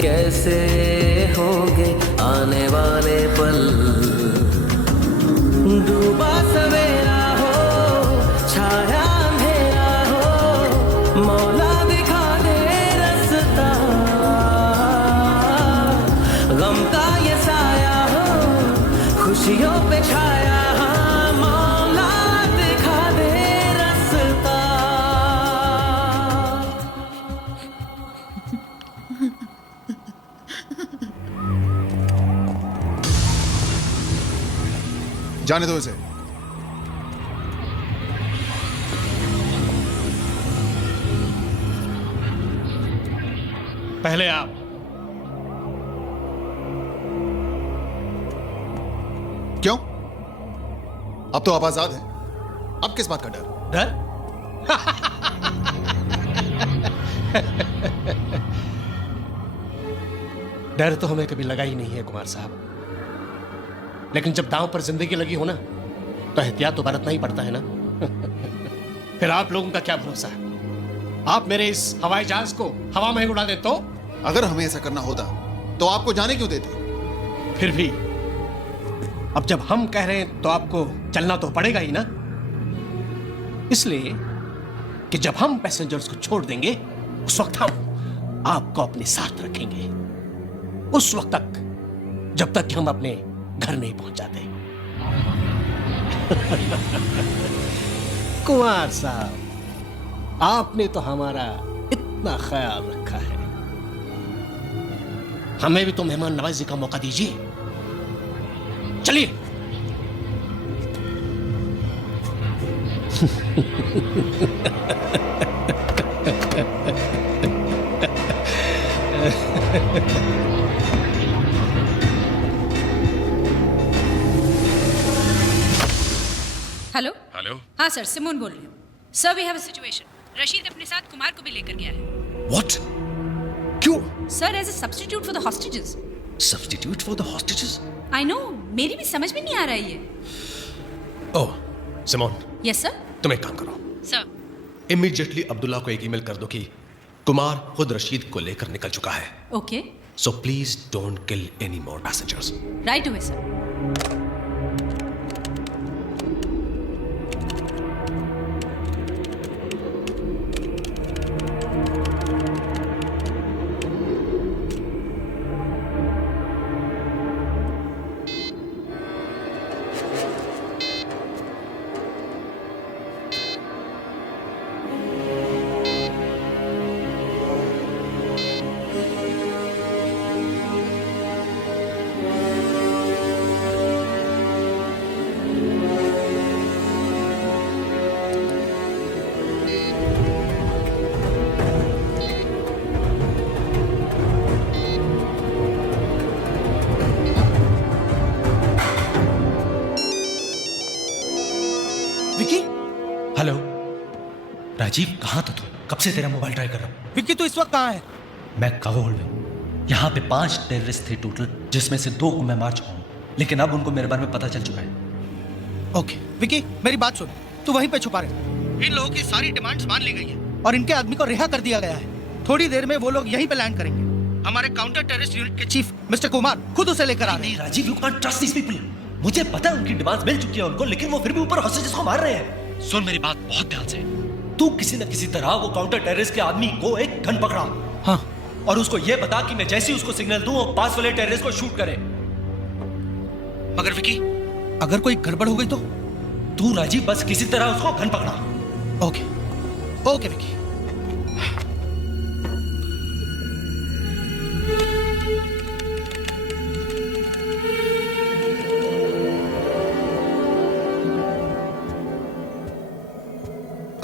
कैसे होंगे आने वाले पल। डूबा सवेरा हो, छाया अंधेरा हो, मौला दिखा दे रास्ता। गम का ये साया हो, खुशियों पे छाया हो, मौला दिखा दे रास्ता। जाने दो इसे। पहले आप। क्यों? अब तो आप आजाद हैं। अब किस बात का डर? डर? डर तो हमें कभी लगा ही नहीं है कुमार साहब, लेकिन जब दांव पर जिंदगी लगी हो ना, तो एहतियात तो बरतना ही पड़ता है ना। फिर आप लोगों का क्या भरोसा है? आप मेरे इस हवाई जहाज को हवा में उड़ा दे तो? अगर हमें ऐसा करना होता तो आपको जाने क्यों देते? फिर भी अब जब हम कह रहे हैं तो आपको चलना तो पड़ेगा ही ना। इसलिए कि जब हम पैसेंजर्स को छोड़ देंगे, उस वक्त हम आपको अपने साथ रखेंगे, उस वक्त तक जब तक कि हम अपने घर नहीं पहुंच जाते। कुमार साहब, आपने तो हमारा इतना ख्याल रखा है, हमें भी तो मेहमान नवाजी का मौका दीजिए। चलिए। हेलो। हेलो। हाँ सर, सिमोन बोल रही हूँ। Sir, we have a situation. Rashid अपने साथ कुमार को भी लेकर गया है। What? क्यों? Sir, as a substitute for the hostages. Substitute for the hostages? I know, मेरी भी समझ में नहीं आ रहा है ये। Oh Simone, yes sir. तुम एक काम करो, सर। इमीडिएटली अब्दुल्ला को एक ईमेल कर दो कि कुमार खुद रशीद को लेकर निकल चुका है। Okay. So please don't kill any more passengers. Right away sir. Vicky, hello Rajiv, कहाँ था तू? कब से तेरा मोबाइल ट्राई कर रहा हूँ। विकी, तू इस वक्त कहाँ है? मैं काबुल में। यहाँ पे 5 टेररिस्ट थे टोटल, जिसमें से 2 को मैं मार चुका हूँ, लेकिन अब उनको मेरे बारे में पता चल चुका है। ओके विकी, मेरी बात सुन, तू वहीं पे छुपा रहे। इन लोगों की सारी डिमांड्स मान ली गई है और इनके आदमी को रिहा कर दिया गया है। थोड़ी देर में वो लोग यहीं पे लैंड करेंगे। हमारे काउंटर टेररिस्ट यूनिट के चीफ मिस्टर कुमार खुद उसे लेकर आ रहे हैं। Rajiv, you can't trust these people. मुझे पता है उनकी डिमांड्स मिल चुकी है उनको, लेकिन वो फिर भी ऊपर हॉस्टेजेस को मार रहे हैं। सुन मेरी बात बहुत ध्यान से, तू किसी न किसी तरह वो काउंटर टेररिस्ट के आदमी को एक गन पकड़ा। हाँ। और उसको ये बता कि मैं जैसे ही उसको सिग्नल दूं वो पास वाले टेररिस्ट को शूट करे। मगर विकी, अगर कोई गड़बड़ हो गई तो? तू राजीव बस किसी तरह उसको गन पकड़ा। Okay okay Vicky.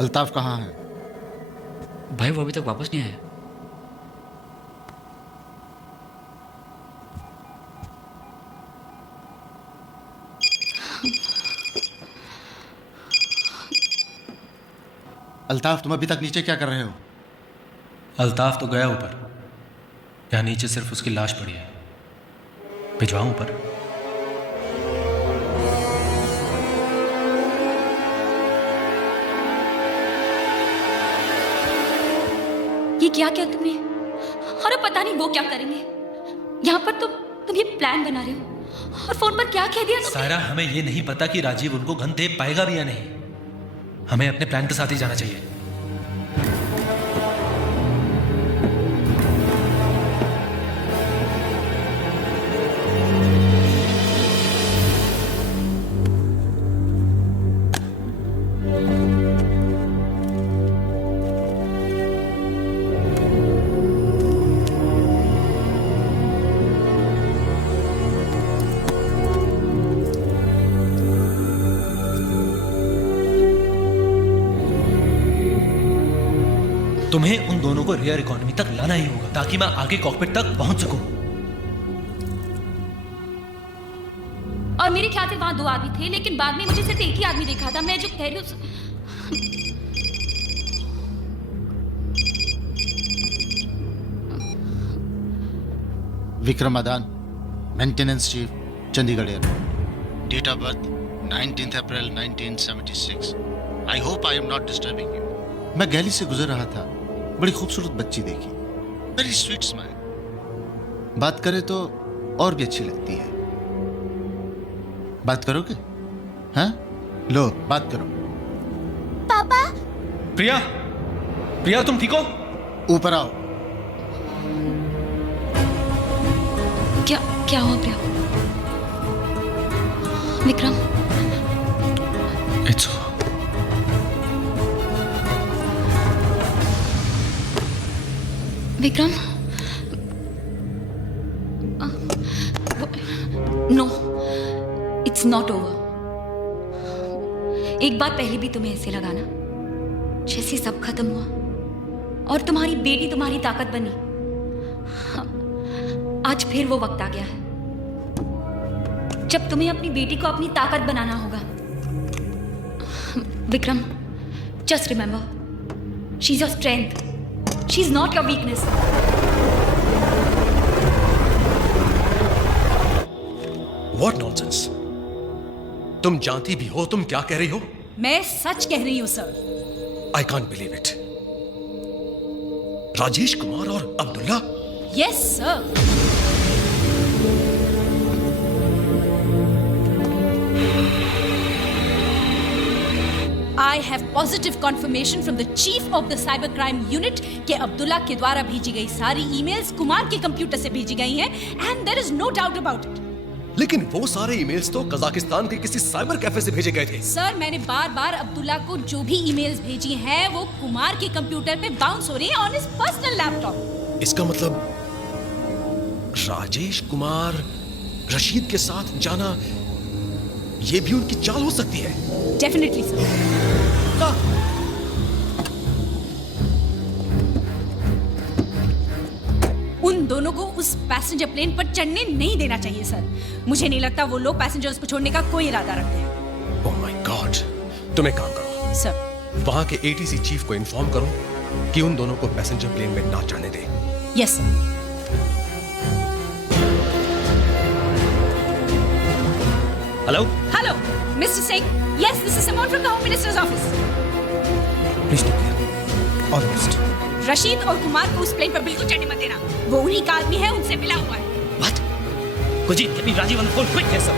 अल्ताफ कहाँ है? भाई वो अभी तक वापस नहीं आया। अल्ताफ, तुम अभी तक नीचे क्या कर रहे हो? अल्ताफ तो गया ऊपर, यहाँ नीचे सिर्फ उसकी लाश पड़ी है। भिजवाऊं ऊपर? ये क्या किया तुमने? और अब पता नहीं वो क्या करेंगे। यहाँ पर तुम ये प्लान बना रहे हो और फोन पर क्या कह दिया तुमने? सारा, हमें ये नहीं पता कि राजीव उनको गन दे पाएगा भी या नहीं। हमें अपने प्लान के साथ ही जाना चाहिए। तुम्हें उन दोनों को रियर इकोनॉमी तक लाना ही होगा ताकि मैं आगे कॉकपिट तक पहुंच सकूं। और मेरे ख्याल से वहां 2 आदमी थे, लेकिन बाद में मुझे सिर्फ एक ही आदमी दिखा था। मैं जो कह रही हूँ Vikram Adan, maintenance chief, Chandigarh airport. Date of birth 19 April 1976। I hope I am not disturbing you. मैं गैली से गुजर रहा था, बड़ी खूबसूरत बच्ची देखी, वेरी स्वीट स्माइल। बात करे तो और भी अच्छी लगती है। बात करोगे? हाँ, लो बात करो। पापा। प्रिया, प्रिया तुम ठीक हो? ऊपर आओ। क्या हुआ Priya? Vikram, it's Vikram, no, it's not over. एक बात पहले भी तुम्हें ऐसे लगा ना, जैसे सब खत्म हुआ और तुम्हारी बेटी तुम्हारी ताकत बनी। आज फिर वो वक्त आ गया है जब तुम्हें अपनी बेटी को अपनी ताकत बनाना होगा। Vikram, just remember, she's your strength. She's not your weakness. What nonsense? तुम जानती भी हो तुम क्या कह रही हो? मैं सच कह रही हूं sir. I can't believe it. Rajesh Kumar और Abdullah? Yes sir. I have positive confirmation from the chief of the cybercrime unit कि अब्दुल्ला के द्वारा भेजी गई सारी ईमेल्स कुमार के कंप्यूटर से भेजी गई हैं and there is no doubt about it. लेकिन वो सारे ईमेल्स तो कजाकिस्तान के किसी साइबर कैफे से भेजे गए थे। सर मैंने बार-बार अब्दुल्ला को जो भी ईमेल्स भेजी हैं वो कुमार के कंप्यूटर पे बाउंस हो रही हैं ऑन हिज पर्सनल लैपटॉप। इसका मतलब राजेश कुमार रशीद के साथ जाना ये भी उनकी चाल हो सकती है। Definitely sir. उन दोनों को उस पैसेंजर प्लेन पर चढ़ने नहीं देना चाहिए सर। मुझे नहीं लगता वो लोग पैसेंजर्स को छोड़ने का कोई इरादा रखते हैं। ओह माय गॉड, तुम एक काम करो सर, वहां के एटीसी चीफ को इन्फॉर्म करो कि उन दोनों को पैसेंजर प्लेन में ना चढ़ने दे। Yes sir. Hello hello mister Singh, yes this is Simone from the home minister's office. Please take care, all the best. Rashid और कुमार को उस प्लेन पर बिल्कुल चढ़ने मत देना। वो उन्हीं का आदमी है, उनसे मिला हुआ है। What? Kuljeet, get me Rajiv on the phone quick. Yes sir.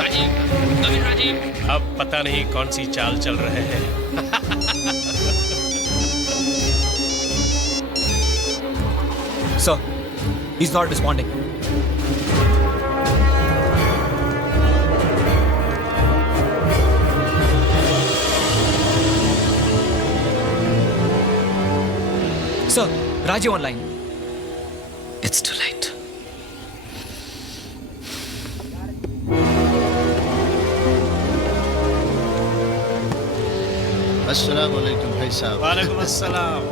Rajiv, Naveen Rajiv, अब पता नहीं कौन सी चाल चल रहे हैं। Sir, he's not responding. Sir, Rajiv online. It's too late. अस्सलाम वालेकुम भाई साहब। वालेकुम अस्सलाम।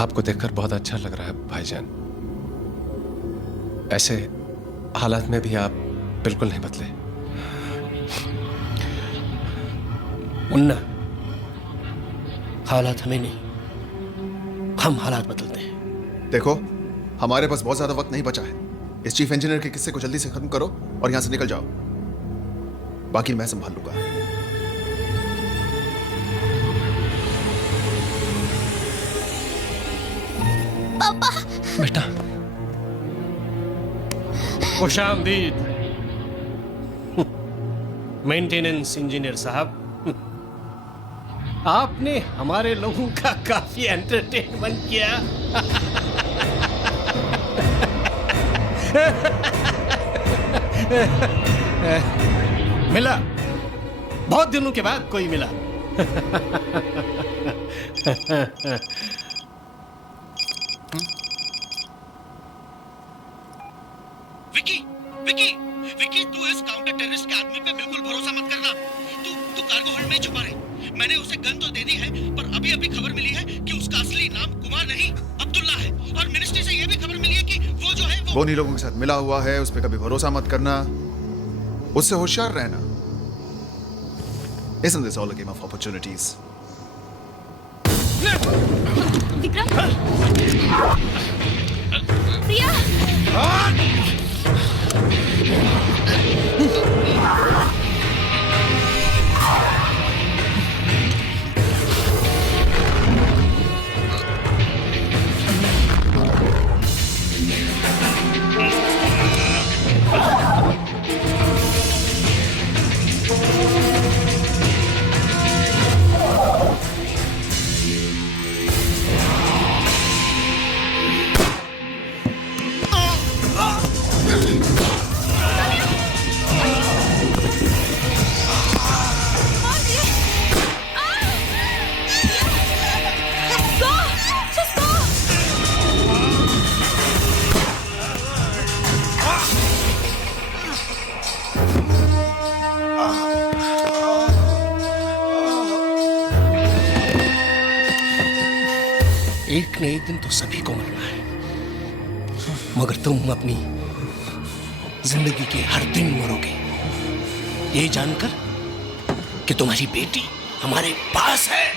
आपको देखकर बहुत अच्छा लग रहा है भाईजान। ऐसे हालात में भी आप बिल्कुल नहीं बदले। मुन्ना, हालात हमें नहीं, हम हालात बदलते हैं। देखो, हमारे पास बहुत ज्यादा वक्त नहीं बचा है। इस चीफ इंजीनियर के किस्से को जल्दी से खत्म करो और यहां से निकल जाओ। बाकी मैं संभाल लूंगा। पापा। बेटा, खुशामदीद मेंटेनेंस इंजीनियर साहब। आपने हमारे लोगों का काफी एंटरटेनमेंट किया। मिला, बहुत दिनों के बाद कोई मिला। विकी, विकी, विकी, तू इस काउंटर टेररिस्ट के आदमी पे बिल्कुल भरोसा मत करना। तू कार्गो होल्ड में छुपा रहे। मैंने उसे गन तो दे दी है, पर अभी अभी खबर मिली है कि उसका असली नाम कुमार नहीं अब्दुल्ला है। और मिनिस्ट्री से यह भी खबर मिली है कि वो जो है वो उन्हीं लोगों के साथ मिला हुआ है। उस पर कभी भरोसा मत करना, उससे होशियार रहना। Isn't this all a game of opportunities? Vikram, प्रिया। एक न एक दिन तो सभी को मरना है, मगर तुम अपनी जिंदगी के हर दिन मरोगे ये जानकर कि तुम्हारी बेटी हमारे पास है।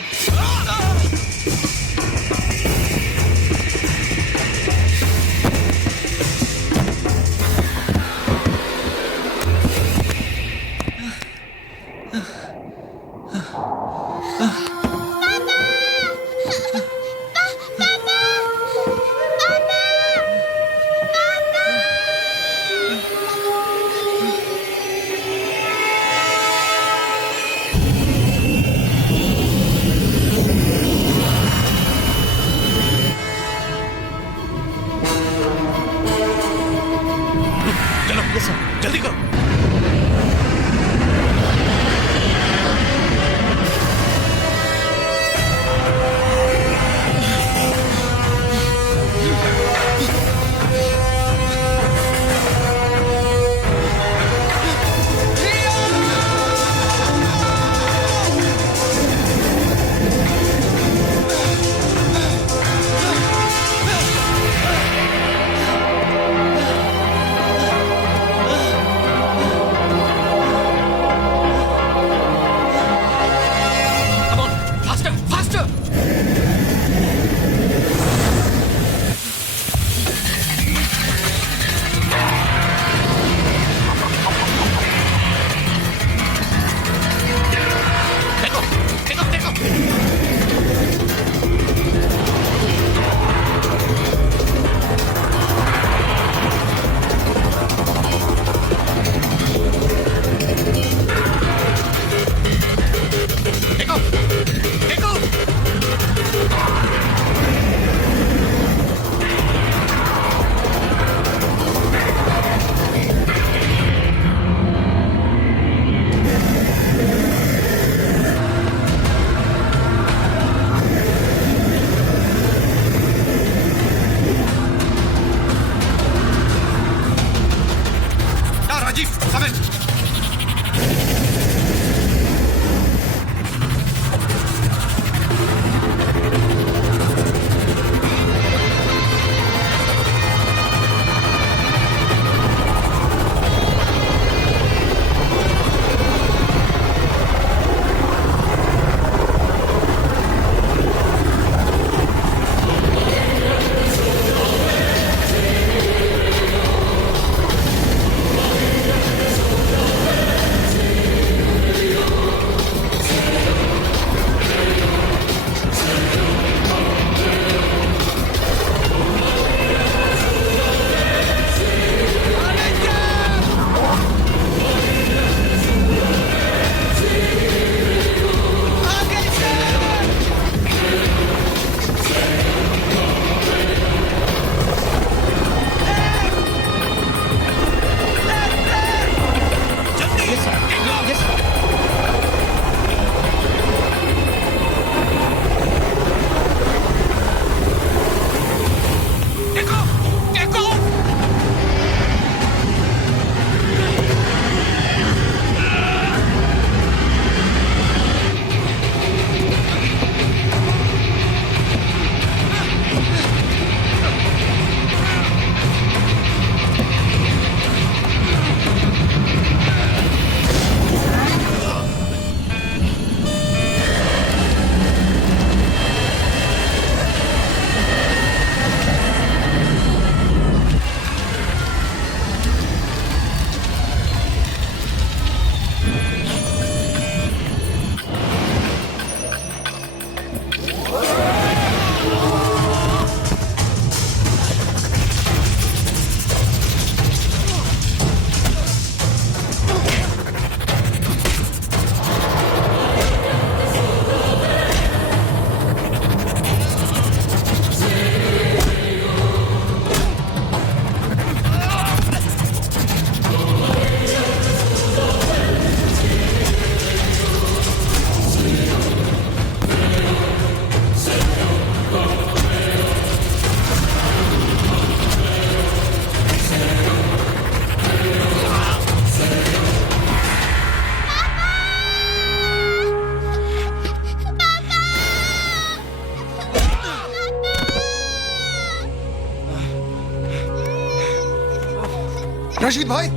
रशीद भाई,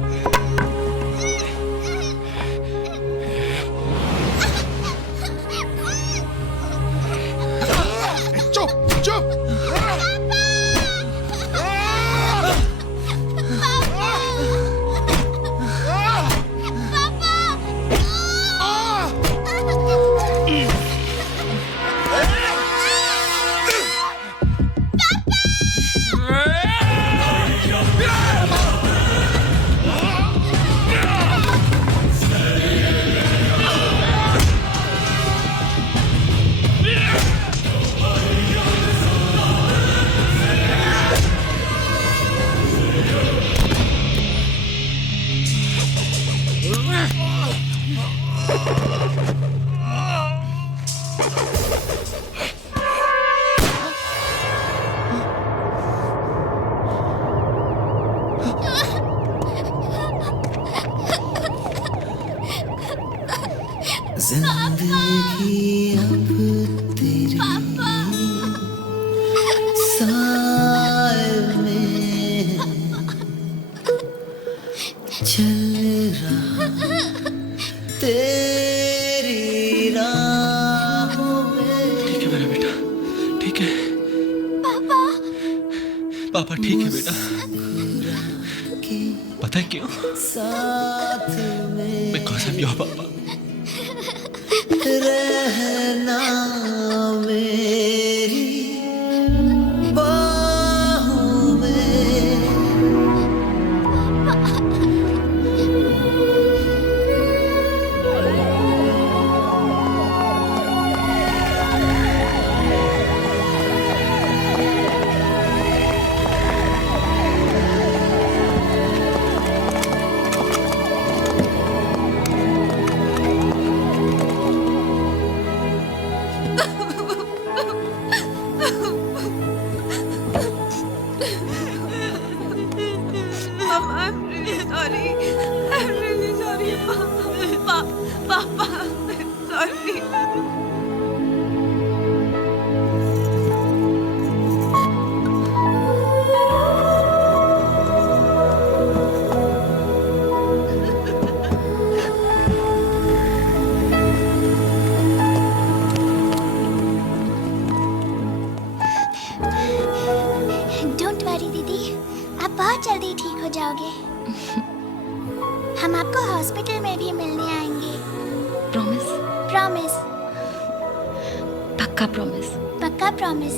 चुप चुप। जिंदगी अब तेरी साए में चल रहा तेरी राहों में। ठीक है मेरा बेटा, ठीक है पापा। पापा ठीक है बेटा। पता है क्यों? साथ में Because I'm your papa. रहना मेरी बाहों में। I'm really sorry. I'm really sorry, Papa. Sorry. Don't worry दीदी, आप बहुत जल्दी ठीक हो जाओगे। हम आपको हॉस्पिटल में भी मिलने आएंगे। प्रॉमिस? प्रॉमिस। पक्का प्रॉमिस? पक्का प्रॉमिस।